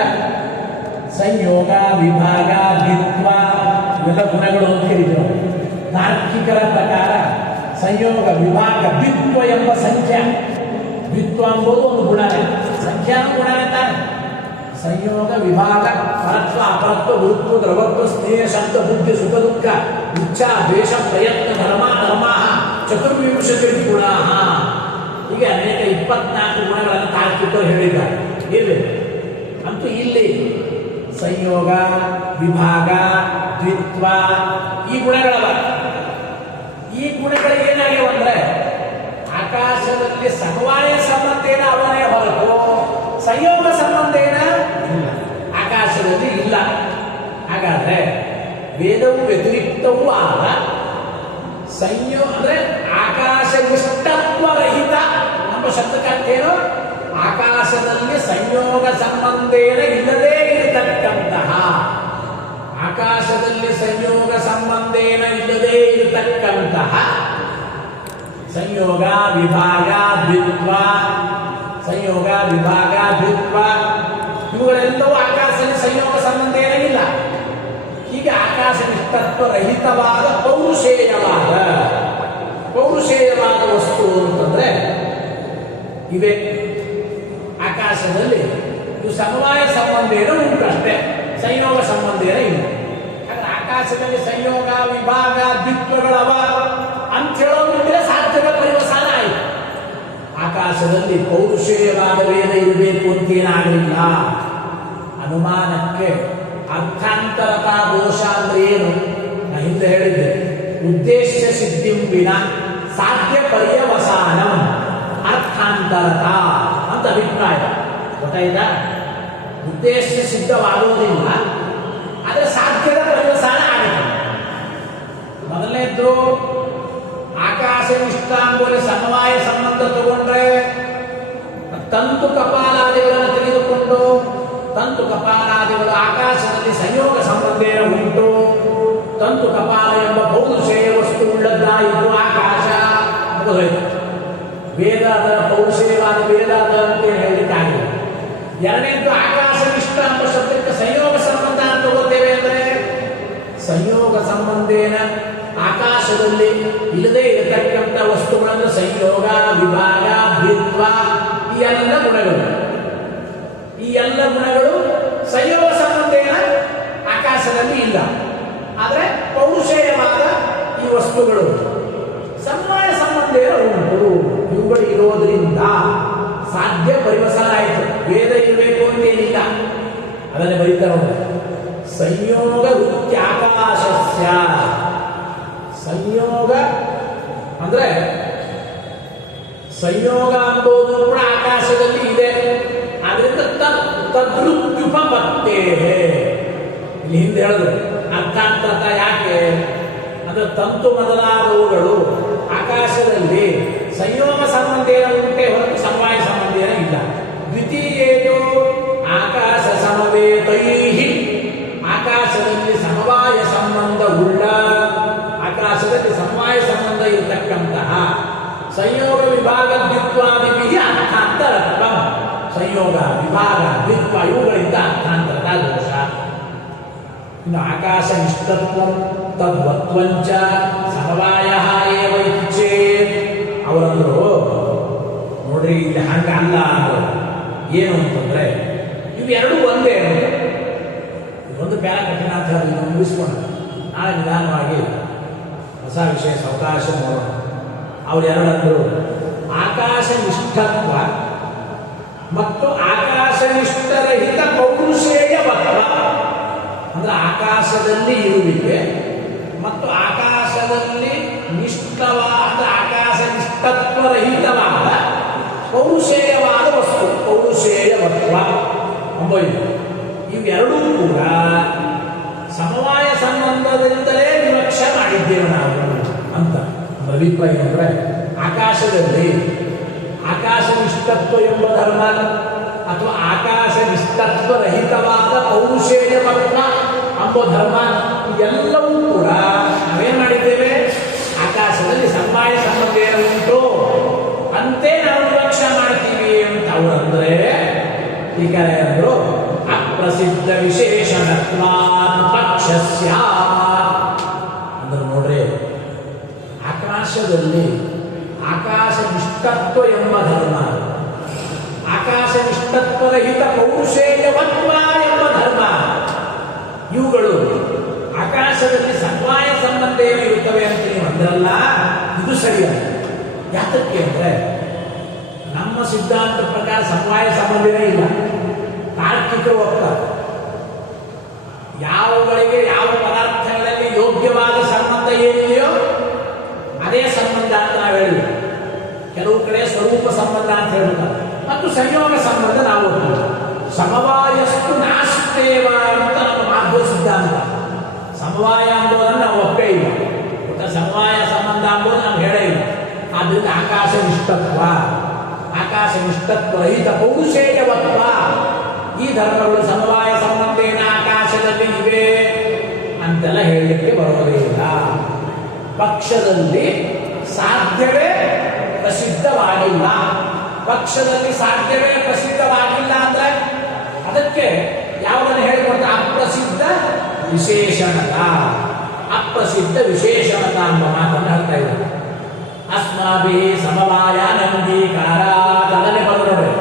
ಸಂಯೋಗ, ವಿಭಾಗ, ದ್ವಿತ್ವ ಇವೆಲ್ಲ ಗುಣಗಳು ಅಂತ ಕರೀತೀವಿ. ತಾರ್ಕಿಕರ ಪ್ರಕಾರ ಸಂಯೋಗ, ವಿಭಾಗ, ದ್ವಿತ್ವ ಎಂಬ ಸಂಖ್ಯಾ. ದ್ವಿತ್ವ ಎಂಬುದು ಒಂದು ಗುಣನೇ, ಸಂಖ್ಯಾನು ಗುಣನೇ ತಾನೆ. ಸಂಯೋಗ, ವಿಭಾಗ, ಪರತ್ವ, ಅಪರತ್ವ, ಗುರುತ್ವ, ದ್ರವತ್ವ, ಸ್ನೇಹ, ಶಬ್ದ, ಬುದ್ಧಿ, ಸುಖ, ದುಃಖ ಇಚ್ಛಾ ದ್ವೇಷ ಪ್ರಯತ್ನ ಧರ್ಮ ಧರ್ಮ ಚತುರ್ವಿಂಶತಿ ಗುಣ, ಹೀಗೆ ಅನೇಕ 24 ಗುಣಗಳನ್ನು ತಾರ್ಕಿಕರು ಹೇಳಿದ್ದಾರೆ. ಇರಲಿ ಅಂತೂ ಇಲ್ಲಿ ಸಂಯೋಗ ವಿಭಾಗ ದ್ವಿತ್ವ ಈ ಗುಣಗಳವ. ಈ ಗುಣಗಳು ಏನಾಗ್ಯಾವ ಅಂದ್ರೆ ಆಕಾಶದಲ್ಲಿ ಸಮವಾಯ ಸಂಬಂಧೇನ ಅವನೇ ಹೊರತು ಸಂಯೋಗ ಸಂಬಂಧೇನ ಆಕಾಶದಲ್ಲಿ ಇಲ್ಲ. ಹಾಗಾದ್ರೆ ವೇದವು ವ್ಯತಿರಿಕ್ತವೂ ಆದ ಅಂದ್ರೆ ಆಕಾಶ ನಿಷ್ಠತ್ವ ರಹಿತ ನಮ್ಮ ಶಬ್ದಕ್ಕೇನು ಆಕಾಶದಲ್ಲಿ ಸಂಯೋಗ ಸಂಬಂಧೇನ ಇಲ್ಲದೇ ಇರತಕ್ಕಂತಹ, ಆಕಾಶದಲ್ಲಿ ಸಂಯೋಗ ಸಂಬಂಧೇನ ಇಲ್ಲದೇ ಇರತಕ್ಕಂತಹ ಸಂಯೋಗ ವಿಭಾಗ ದ್ವಿತ್ವ, ಸಂಯೋಗ ವಿಭಾಗ ದ್ವಿತ್ವ ಇವುಗಳೆಲ್ಲವೂ ಆಕಾಶದಲ್ಲಿ ಸಂಯೋಗ ಸಂಬಂಧೇನ ಇಲ್ಲ. ಹೀಗೆ ಆಕಾಶ ನಿಷ್ಠತ್ವ ರಹಿತವಾದ ಪೌರುಷೇಯವಾದ ವಸ್ತು ಅಂತಂದ್ರೆ ಇವೆ. ಆಕಾಶದಲ್ಲಿ ಇದು ಸಮವಾಯ ಸಂಬಂಧೇನ ಉಂಟಷ್ಟೇ, ಸಂಯೋಗ ಸಂಬಂಧೇನ ಇಲ್ಲ. ಹಾಗೆ ಆಕಾಶದಲ್ಲಿ ಸಂಯೋಗ ವಿಭಾಗ ದ್ವಿತ್ವಗಳವ ಅಂತ ಹೇಳೋದಿದ್ರೆ ಸಾಧ್ಯದ ಪರಿವಸಾನ ಆಯಿತು. ಆಕಾಶದಲ್ಲಿ ಪೌರುಷೇಯವಾದ ವೇದ ಇರಬೇಕು ಅಂತೇನಾಗಲಿಲ್ಲ. ಅನುಮಾನಕ್ಕೆ ಅರ್ಥಾಂತರತಾ ದೋಷ ಅಂದ್ರೆ ಏನು? ನಾ ಹಿಂದೆ ಹೇಳಿದ್ದೆ, ಉದ್ದೇಶ ಸಿದ್ಧಿಂ ವಿನ ಸಾಧ್ಯ ಪರ್ಯವಸಾನ ಅರ್ಥಾಂತರತ ಅಂತ ಅಭಿಪ್ರಾಯ. ಗೊತ್ತಾಯ್ತಾ? ಉದ್ದೇಶ ಸಿದ್ಧವಾಗುವುದಿಲ್ಲ, ಆದರೆ ಸಾಧ್ಯದ ಪರ್ಯವಸಾನ ಆಗುತ್ತೆ. ಮೊದಲನೇದ್ದು ಆಕಾಶ ನಿಷ್ಠಾಂಗೋಲೆ ಸಮವಾಯ ಸಂಬಂಧ ತಗೊಂಡ್ರೆ ತಂತು ಕಪಾಲಾದಿಗಳನ್ನು ತೆಗೆದುಕೊಂಡು ತಂತು ಕಪಾಲಾದಿಗಳು ಆಕಾಶದಲ್ಲಿ ಸಂಯೋಗ ಸಂಬಂಧೇನ ಉಂಟು. ತಂತು ಕಪಾಲ ಎಂಬ ಪೌರುಷೇಯ ವಸ್ತು ಉಳ್ಳದ್ದಾಯಿತು ಆಕಾಶ ಮುಗಿದೋಯ್ತು. ವೇದಾದ ಪೌರುಷೇಯವಾದ ವೇದಾದ ಅಂತ ಹೇಳಲಿಕ್ಕಾಗಿಲ್ಲ. ಎರಡನೇದ್ದು ಆಕಾಶ ನಿಷ್ಠ ಎಂಬ ಶಬ್ದಕ್ಕೆ ಸಂಯೋಗ ಸಂಬಂಧ ಅಂತ ತಗೋತೇವೆ ಅಂದರೆ ಸಂಯೋಗ ಸಂಬಂಧೇನ ಆಕಾಶದಲ್ಲಿ ಇಲ್ಲದೆ ಇರತಕ್ಕಂಥ ವಸ್ತುಗಳನ್ನು ಸಂಯೋಗ ವಿಭಾಗ ದ್ವಿತ್ವ ಈ ಎಲ್ಲ ಗುಣಗಳು ಸಂಯೋಗ ಸಂಬಂಧೇನ ಆಕಾಶದಲ್ಲಿ ಇಲ್ಲ. ಆದರೆ ಪೌರುಷೇಯವಾದ ಈ ವಸ್ತುಗಳು ಸಮವಾಯ ಸಂಬಂಧೇನ ಉಂಟು. ಇವುಗಳು ಇರೋದ್ರಿಂದ ಸಾಧ್ಯ ಪರಿವಸಾನ ಆಯಿತು. ವೇದ ಇರಬೇಕು ಅಂತೇನಿಲ್ಲ. ಅದನ್ನೇ ಬರೀತಾರೆ, ಸಂಯೋಗ ವೃತ್ತ್ಯಾಕಾಶಸ್ಯ. ಸಂಯೋಗ ಅಂದ್ರೆ ಸಂಯೋಗ ಅಂಬೋದು ಕೂಡ ಆಕಾಶದಲ್ಲಿ ಇದೆ. ಆದ್ರಿಂದ ತದ್ರುತ್ಯುಪಪತ್ತೇ ಇಲ್ಲಿ ಹಿಂದೆ ಹೇಳಿದ್ರು. ಅರ್ಥಾಂತರತ ಯಾಕೆ ಅಂದ್ರೆ ತಂತು ಮೊದಲಾದವುಗಳು ಆಕಾಶದಲ್ಲಿ ಸಂಯೋಗ ಸಂಬಂಧೇನ ಉಂಟೆ ಹೊರತು ಸಮವಾಯ ಸಂಬಂಧೇನ ಇಲ್ಲ. ದ್ವಿತೀಯೇನು ಆಕಾಶ ಸಮವೇತೈಹಿ, ಆಕಾಶದಲ್ಲಿ ಸಮವಾಯ ಸಂಬಂಧ ಉಳ್ಳ, ಆಕಾಶದಲ್ಲಿ ಸಮವಾಯ ಸಂಬಂಧ ಇರತಕ್ಕಂತಹ ಸಂಯೋಗ ವಿಭಾಗ ದ್ವಿತ್ವಾದಿಭಿ ಅರ್ಥಾಂತರತ್ವ. ಸಂಯೋಗ ವಿಭಾಗ ದ್ವಿತ್ವ ಇವುಗಳಿಂದ ಅರ್ಥಾಂತರದ ದೋಷ. ಇನ್ನು ಆಕಾಶ ನಿಷ್ಠತ್ವ ತದ್ವತ್ವಂಚ ಸಮವಾಯ ಏವ ಇತಿ ಚೇತ್. ಅವರಂದ್ರು ನೋಡ್ರಿ ಇಲ್ಲಿ ಹಂಗ ಅಲ್ಲ ಅಂದ್ರು. ಏನು ಅಂತಂದ್ರೆ ಇವೆರಡೂ ಒಂದೇ ಅಂತ. ಇದೊಂದು ಪ್ಯಾರ ಕಠಿಣ ಅಂತ ಹೇಳಿ ಮುಗಿಸ್ಕೊಂಡು ನಾಳೆ ನಿಧಾನವಾಗಿ ಹೊಸ ವಿಷಯ ಅವಕಾಶ ನೋಡೋಣ. ಅವ್ರು ಎರಡಂದ್ರು ಆಕಾಶ ನಿಷ್ಠತ್ವ ಮತ್ತು ಆಕಾಶ ನಿಷ್ಠರಹಿತ ಪೌರುಷೇಯವತ್ವ. ಅಂದ್ರೆ ಆಕಾಶದಲ್ಲಿ ಇರುವಿಕೆ ಮತ್ತು ಆಕಾಶದಲ್ಲಿ ನಿಷ್ಠವಾದ ಆಕಾಶ ನಿಷ್ಠತ್ವರಹಿತವಾದ ಪೌರುಷೇಯವಾದ ವಸ್ತು ಪೌರುಷೇಯವತ್ವ ಅಂಬೈದು. ಇವೆರಡೂ ಕೂಡ ಸಮವಾಯ ಸಂಬಂಧದಿಂದಲೇ ವಿವಕ್ಷೆ ಮಾಡಿದ್ದೇವೆ ನಾವು ಅಂತ ಅಭಿಪ್ರಾಯ. ಅಂದ್ರೆ ಆಕಾಶದಲ್ಲಿ ಆಕಾಶ ನಿಷ್ಠತ್ವ ಎಂಬ ಧರ್ಮ ಅಥವಾ ಆಕಾಶ ನಿಷ್ಠತ್ವರಹಿತವಾದ ಪೌರುಷೇಯವತ್ವ ಎಂಬ ಧರ್ಮ ಇದೆಲ್ಲವೂ ಕೂಡ ನಾವೇನ್ ಮಾಡಿದ್ದೇವೆ? ಆಕಾಶದಲ್ಲಿ ಸಮವಾಯ ಸಂಬಂಧ ಉಂಟು ಅಂತೆ ನಾವು ವಿವಕ್ಷೆ ಮಾಡ್ತೀವಿ ಅಂತ ಅವರಂದ್ರೆ ಈಗ ಅಂದ್ರು ಅಪ್ರಸಿದ್ಧ ವಿಶೇಷಣತ್ವ ಪಕ್ಷಸ್ಯ ಅಂದ್ರೆ ನೋಡ್ರಿ, ಆಕಾಶದಲ್ಲಿ ಆಕಾಶ ನಿಷ್ಠತ್ವ ಎಂಬ ಧರ್ಮ, ಆಕಾಶ ನಿಷ್ಠತ್ವರಹಿತ ಪೌರುಷೇಯವತ್ವ ಎಂಬ ಧರ್ಮ, ಇವುಗಳು ಆಕಾಶ ಆಕಾಶದಲ್ಲಿ ಸಮವಾಯ ಸಂಬಂಧ ಏನು ಇರುತ್ತವೆ ಅಂತ ನೀವು ಅಂದ್ರಲ್ಲ, ಇದು ಸರಿಯಲ್ಲ. ಯಾತಕ್ಕೆ ಅಂದ್ರೆ ನಮ್ಮ ಸಿದ್ಧಾಂತ ಪ್ರಕಾರ ಸಮವಾಯ ಸಂಬಂಧನೇ ಇಲ್ಲ. ತಾರ್ಕಿಕರು ಒಪ್ತಾರೆ. ಯಾವುಗಳಿಗೆ ಯಾವ ಪದಾರ್ಥಗಳಲ್ಲಿ ಯೋಗ್ಯವಾದ ಸಂಬಂಧ ಏನಿದೆಯೋ ಅದೇ ಸಂಬಂಧ ಅಂತ ನಾವು ಹೇಳಿದ್ವಿ. ಕೆಲವು ಕಡೆ ಸ್ವರೂಪ ಸಂಬಂಧ ಅಂತ ಹೇಳ್ತಾರೆ, ಮತ್ತು ಸಂಯೋಗ ಸಂಬಂಧ ನಾವು ಒಪ್ಪಿದ್ವಿ. ಸಮವಾಯಸ್ತು ನಾಸ್ತೇವ ಅಂತ ನಮ್ಮ ಮಾಧ್ವ ಸಿದ್ಧಾಂತ. ಸಮವಾಯ ಅಂಬೋದನ್ನು ನಾವು ಒಪ್ಪೇ ಇಲ್ಲ. ಸಮವಾಯ ಸಂಬಂಧ ಅಂಬೋದು ನಾವು ಹೇಳೇ ಇಲ್ಲ. ಆದ್ರಿಂದ ಆಕಾಶ ನಿಷ್ಠತ್ವ ರಹಿತ ಪೌರುಷೇಯವತ್ವ, ಈ ಧರ್ಮಗಳು ಸಮವಾಯ ಸಂಬಂಧೇನ ಆಕಾಶದಲ್ಲಿ ಇವೆ ಅಂತೆಲ್ಲ ಹೇಳಲಿಕ್ಕೆ ಬರೋದೇ ಇಲ್ಲ. ಪಕ್ಷದಲ್ಲಿ ಸಾಧ್ಯವೇ ಪ್ರಸಿದ್ಧವಾಗಿಲ್ಲ. ಪಕ್ಷದಲ್ಲಿ ಸಾಧ್ಯವೇ ಪ್ರಸಿದ್ಧವಾಗಿಲ್ಲ ಅಂದ್ರೆ ಅದಕ್ಕೆ ಯಾವುದನ್ನು ಹೇಳಿಕೊಡ್ತಾ ಅಪ್ರಸಿದ್ಧ ವಿಶೇಷಣತ, ಅಪ್ರಸಿದ್ಧ ವಿಶೇಷಣತ ಎಂಬ ಮಾತನ್ನು ಹೇಳ್ತಾ ಇದ್ದಾರೆ. ಅಸ್ಮಾಭಿ ಸಮವಾಯ ನಂಗೀಕಾರ ಅದನ್ನೇ ಬಂದು ನೋಡಿ.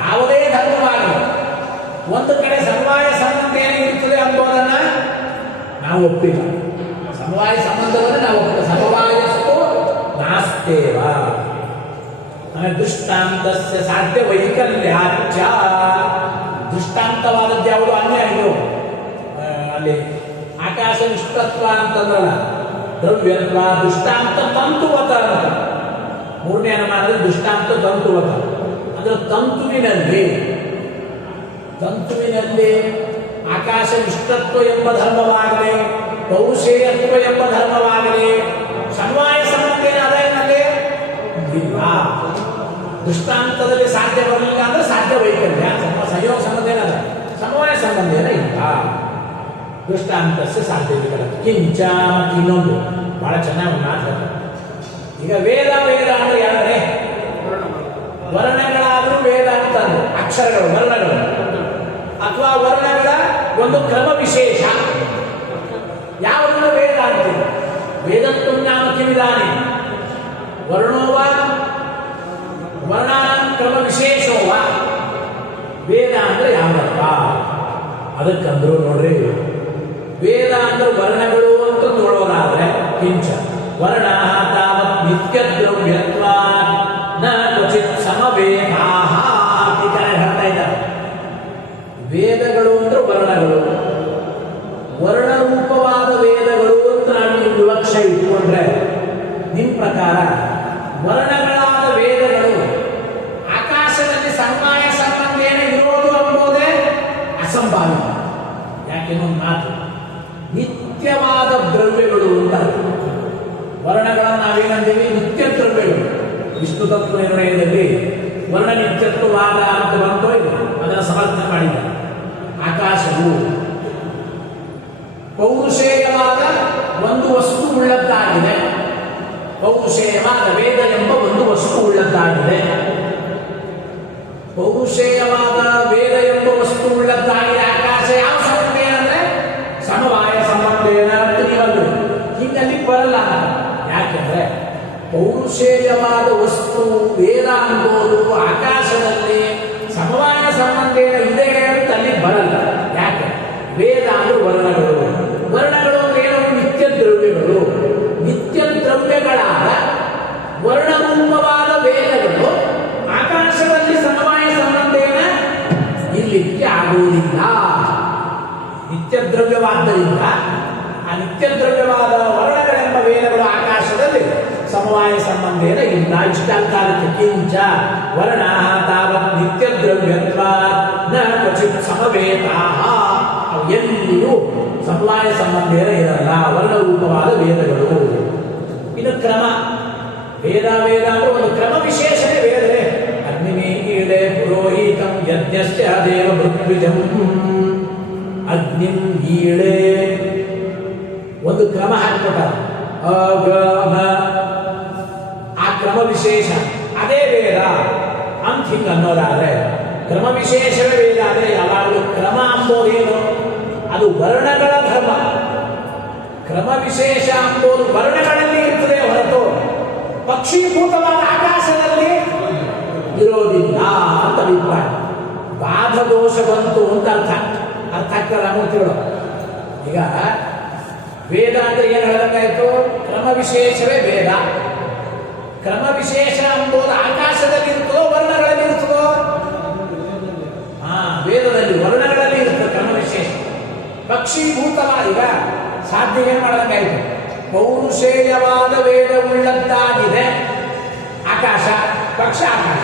ಯಾವುದೇ ಧರ್ಮವಾಗಿ ಒಂದು ಕಡೆ ಸಮವಾಯ ಸಂಬಂಧ ಏನಿರುತ್ತದೆ ಎಂಬುದನ್ನ ನಾವು ಒಪ್ಪಿಲ್ಲ. ಸಮವಾಯ ಸಂಬಂಧವನ್ನು ನಾವು ಒಪ್ಪಿಲ್ಲ. ಸಮವಾಯಸ್ತು ನಾಸ್ತೇವ. ದೃಷ್ಟಾಂತಸ್ಯ ಸಾಧ್ಯ ವೈಕಲ್ಯಾಚ. ದೃಷ್ಟಾಂತವಾದದ್ದು ಯಾವುದು ಅನ್ಯ ಇದು. ಅಲ್ಲಿ ಆಕಾಶ ನಿಷ್ಠತ್ವ ಅಂತಂದ್ರಲ್ಲ, ದ್ರವ್ಯತ್ವ ದೃಷ್ಟಾಂತ ತಂತುವತ ಅಂತ. ಮೂರನೇ ಅನುಮಾನದಲ್ಲಿ ದೃಷ್ಟಾಂತ ತಂತುವತ ಅಂದ್ರೆ ತಂತುವಿನಲ್ಲಿ ಆಕಾಶ ನಿಷ್ಠತ್ವ ಎಂಬ ಧರ್ಮವಾಗಲಿ, ಪೌರುಷೇಯತ್ವ ಎಂಬ ಧರ್ಮವಾಗಲಿ, ಸಮವಾಯ ಸಂಬಂಧ ಏನಾದಲ್ಲಿ ಇಲ್ಲ. ದೃಷ್ಟಾಂತದಲ್ಲಿ ಸಾಧ್ಯ ಬರಲಿಲ್ಲ ಅಂದ್ರೆ ಸಾಧ್ಯ ವೈಕಲ್ಯ. ಸಂಯೋಗ ಸಂಬಂಧ ಏನದ, ಸಮವಾಯ ಸಂಬಂಧ ಏನ ಇಲ್ಲ. ದೃಷ್ಟಾಂತಸ್ಯ ಸಾಧ್ಯ ವಿಕಲ್ಯ. ಕಿಂಚ ಇನ್ನೊಂದು ಬಹಳ ಚೆನ್ನಾಗಿ ಮಾತಾಡ್ತಾರೆ. ಈಗ ವೇದ ಅಂದ್ರೆ ಯಾರೇ ವರ್ಣಗಳಾದ್ರೂ ವೇದ ಅಂತಂದ್ರೆ ಅಕ್ಷರಗಳು, ವರ್ಣಗಳು ಅಥವಾ ವರ್ಣಗಳ ಒಂದು ಕ್ರಮ ವಿಶೇಷ ಯಾವುದನ್ನು ವೇದ ಅಂತೀವಿ. ವೇದತ್ವ ನಾಮ ಕಿವಿದಾನೆ ವರ್ಣೋವ ವರ್ಣಾನ ಕ್ರಮ ವಿಶೇಷೋವ. ವೇದ ಅಂದ್ರೆ ಯಾವಪ್ಪ? ಅದಕ್ಕಂದ್ರು ನೋಡ್ರಿ, ವೇದ ಅಂದ್ರೆ ವರ್ಣಗಳು ಅಂತ ನೋಡೋದಾದ್ರೆ ಕಿಂಚ ವರ್ಣ ತಾವತ್ ನಿತ್ಯ ದ್ರವ್ಯತ್ವ ನ ಕ್ವಚಿತ್ ಸಮವೇದಾಹ ಹೇಳ್ತಾ ಇದ್ದಾರೆ. ವೇದಗಳು ಅಂದ್ರೆ ವರ್ಣಗಳು, ವರ್ಣರೂಪವಾದ ವೇದಗಳು ಅಂತ ನಾವು ವಿವಕ್ಷ ಇಟ್ಕೊಂಡ್ರೆ ನಿಮ್ ಪ್ರಕಾರ ವರ್ಣಗಳಾದ ವೇದಗಳು ಆಕಾಶದಲ್ಲಿ ಸಮವಾಯ ಸಂಬಂಧ ಏನು ಇರೋದು ಎಂಬುದೇ ಅಸಂಭಾವಿತ. ಯಾಕೆನ್ನೊಂದು ಮಾತು, ನಿತ್ಯವಾದ ದ್ರವ್ಯಗಳು ಅಂತ. ವರ್ಣಗಳನ್ನು ನಾವೇನಂತೀವಿ? ನಿತ್ಯ ದ್ರವ್ಯಗಳು. ವಿಷ್ಣು ತತ್ವ ನಿರ್ಣಯದಲ್ಲಿ ವರ್ಣ ನಿತ್ಯತ್ವವಾದ ಅಂತ ಬಂತೋ ಇದು, ಅದನ್ನು ಸಮರ್ಥನೆ ಮಾಡಿದ್ದಾರೆ. ಆಕಾಶವು ಪೌರುಷೇಯವಾದ ಒಂದು ವಸ್ತು ಉಳ್ಳದ್ದಾಗಿದೆ. ಪೌರುಷೇಯವಾದ ವೇದ ಎಂಬ ಒಂದು ವಸ್ತು ಉಳ್ಳದ್ದಾಗಿದೆ. ಪೌರುಷೇಯವಾದ ವೇದ ಎಂಬ ವಸ್ತು ಉಳ್ಳದ್ದಾಗಿದೆ. ಆಕಾಶ ಯಾವ ಸಂಬಂಧ ಏನಂದ್ರೆ ಸಮವಾಯ ಸಂಬಂಧ ಏನಂತ ನೀವಲ್ಲ, ಹೀಗಲ್ಲಿ ಬರಲ್ಲ. ಯಾಕೆಂದ್ರೆ ಪೌರುಷೇಯವಾದ ವಸ್ತು ವೇದ ಅನ್ಬೋದು ಆಕಾಶದಲ್ಲಿ ಸಮವಾಯ ಸಂಬಂಧ ಇದೆ ಅಂತ ಅಲ್ಲಿ ಬರಲ್ಲ. ಯಾಕೆ? ವೇದ ಅಂದ್ರೆ ವರ್ಣಗಳು, ವರ್ಣಗಳು ಅಂದ್ರೆ ಏನು? ನಿತ್ಯ ದ್ರವ್ಯಗಳು. ನಿತ್ಯ ದ್ರವ್ಯಗಳಾದ ವರ್ಣರೂಪವಾದ ವೇದಗಳು ಆಕಾಶದಲ್ಲಿ ಸಮವಾಯ ಸಂಬಂಧ ಇರಲಿಕ್ಕೆ ಆಗುವುದಿಲ್ಲ. ನಿತ್ಯ ದ್ರವ್ಯವಾದ್ದರಿಂದ ಆ ನಿತ್ಯ ದ್ರವ್ಯವಾದ ವರ್ಣಗಳೆಂಬ ವೇದಗಳು ಆಕಾಶದಲ್ಲಿ ಸಮವಾಯ ಸಂಬಂಧ ಇಲ್ಲ. ಇಷ್ಟಾಂತಕ್ಕೆ ಕಿಂಚ ವರ್ಣ ತಾವತ್ ನಿತ್ಯ ದ್ರವ್ಯತ್ವ ನ ಕ್ವಚಿತ್ ಸಮವೇತಾಹ. ಅವು ಎಲ್ಲಿಯೂ ಸಮವಾಯ ಸಂಬಂಧ ಇರಲ್ಲ, ವರ್ಣರೂಪವಾದ ವೇದಗಳು. ಇದು ಕ್ರಮ. ವೇದ ಅಂದ್ರೆ ಒಂದು ಕ್ರಮ ವಿಶೇಷಣೆ ವೇದವೇ. ಅಗ್ನಿಮೀಳೆ ಪುರೋಹಿತಂ ಯಜ್ಞಸ್ಯ ದೇವ ಮೃತ್ಯುಜಂ. ಅಗ್ನಿಂ ಈಳೆ ಒಂದು ಕ್ರಮ ಹಾಕಿಕೊಟ್ಟ. ಆ ಕ್ರಮ ವಿಶೇಷ ಅದೇ ವೇದ ಅಂತ ಹಿಂಗೆ ಅನ್ನೋದಾದ್ರೆ, ಕ್ರಮ ವಿಶೇಷವೇ ವೇದ ಆದರೆ ಯಾವಾಗಲೂ ಕ್ರಮ ಅಂಬೋದೇನು? ಅದು ವರ್ಣಗಳ ಧರ್ಮ. ಕ್ರಮ ವಿಶೇಷ ಅಂಬೋದು ವರ್ಣಗಳಲ್ಲಿ ಇರ್ತದೆ ಹೊರತು ಪಕ್ಷೀಭೂತವಾದ ಆಕಾಶದಲ್ಲಿ ಇರೋದಿಲ್ಲ ಅಂತ ಅಭಿಪ್ರಾಯ. ಬಾಧ ದೋಷ ಬಂತು ಅಂತ ಅರ್ಥ ಆಗ್ತದೆ ಮೂರ್ತಿಗಳು. ಈಗ ವೇದ ಅಂದ್ರೆ ಏನು ಹೇಳಬೇಕಾಯ್ತು? ಕ್ರಮ ವಿಶೇಷವೇ ವೇದ. ಕ್ರಮ ವಿಶೇಷ ಎಂಬುದು ಆಕಾಶದಲ್ಲಿ ಇರ್ತದೋ ವರ್ಣಗಳಲ್ಲಿ ಇರ್ತದೋ? ವೇದದಲ್ಲಿ ವರ್ಣಗಳಲ್ಲಿ ಇರ್ತದೆ ಕ್ರಮ ವಿಶೇಷ. ಪಕ್ಷೀಭೂತವಾದ ಈಗ ಸಾಧ್ಯ ಏನು ಮಾಡಬೇಕಾಯ್ತು? ಪೌರುಷೇಯವಾದ ವೇದವುಳ್ಳದ್ದಾಗಿದೆ ಆಕಾಶ, ಪಕ್ಷ ಆಕಾಶ.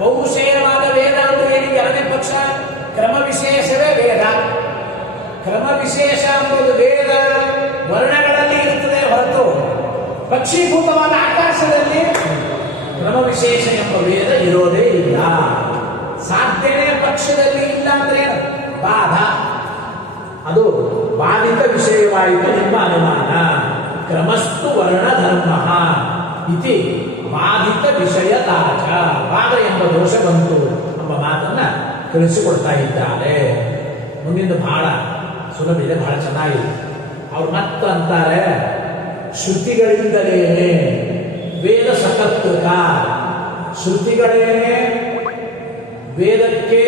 ಪೌರುಷೇಯವಾದ ವೇದ ಅಂದ್ರೆ ಏನಿದೆ? ಎರಡನೇ ಪಕ್ಷ ಕ್ರಮ ವಿಶೇಷವೇ ವೇದ. ಕ್ರಮ ವಿಶೇಷ ಎಂಬುದು ವೇದ ವರ್ಣಗಳಲ್ಲಿ ಇರುತ್ತದೆ ಹೊರತು ಪಕ್ಷೀಭೂತವಾದ ಆಕಾಶದಲ್ಲಿ ಕ್ರಮ ವಿಶೇಷ ಎಂಬ ವೇದ ಇರೋದೇ ಇಲ್ಲ. ಸಾಧ್ಯನೇ ಪಕ್ಷದಲ್ಲಿ ಇಲ್ಲ ಅಂದ್ರೆ ಬಾಧ, ಅದು ಬಾಧಿತ ವಿಷಯವಾಯಿತು ನಿಮ್ಮ ಅನುಮಾನ. ಕ್ರಮಸ್ತು ವರ್ಣ ಧರ್ಮ ಇತಿ ಬಾಧಿತ ವಿಷಯ ತಾಚ. ಬಾಧ ಎಂಬ ದೋಷ ಬಂತು ಎಂಬ ಮಾತನ್ನ ತಿಳಿಸಿಕೊಡ್ತಾ ಇದ್ದಾರೆ. ಮುಂದಿನ ಬಹಳ ಸುಲಭ ಇದೆ, ಬಹಳ ಚೆನ್ನಾಗಿದೆ. ಅವ್ರು ಮತ್ತೆ ಅಂತಾರೆ, ಶ್ರುತಿಗಳಿಂದಲೇನೆ ವೇದ ಸಕರ್ತೃಕ. ಶ್ರುತಿಗಳೇನೆ ವೇದಕ್ಕೆ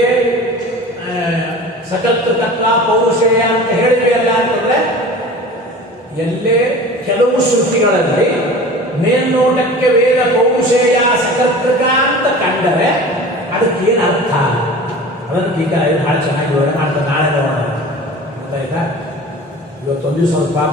ಸಕರ್ತೃಕತ್ವ ಪೌರುಷೇಯ ಅಂತ ಹೇಳಿವೆಯಲ್ಲ ಅಂತಂದ್ರೆ, ಎಲ್ಲೇ ಕೆಲವು ಶ್ರುತಿಗಳಲ್ಲಿ ಮೇಲ್ನೋಟಕ್ಕೆ ವೇದ ಪೌರುಷೇಯ ಸಕರ್ತೃಕ ಅಂತ ಕಂಡರೆ ಅದಕ್ಕೇನು ಅರ್ಥ? ಅದನ್ನು ಈಗ ಬಹಳ ಚೆನ್ನಾಗಿ ವಿವರಣೆ ಮಾಡ್ತಾರೆ. ನಾಳೆ ನೋಡೋಣ. ಗೊತ್ತಾಯ್ತಾ? ಇವತ್ತೊಂದು ದಿವಸ ಪಾಪ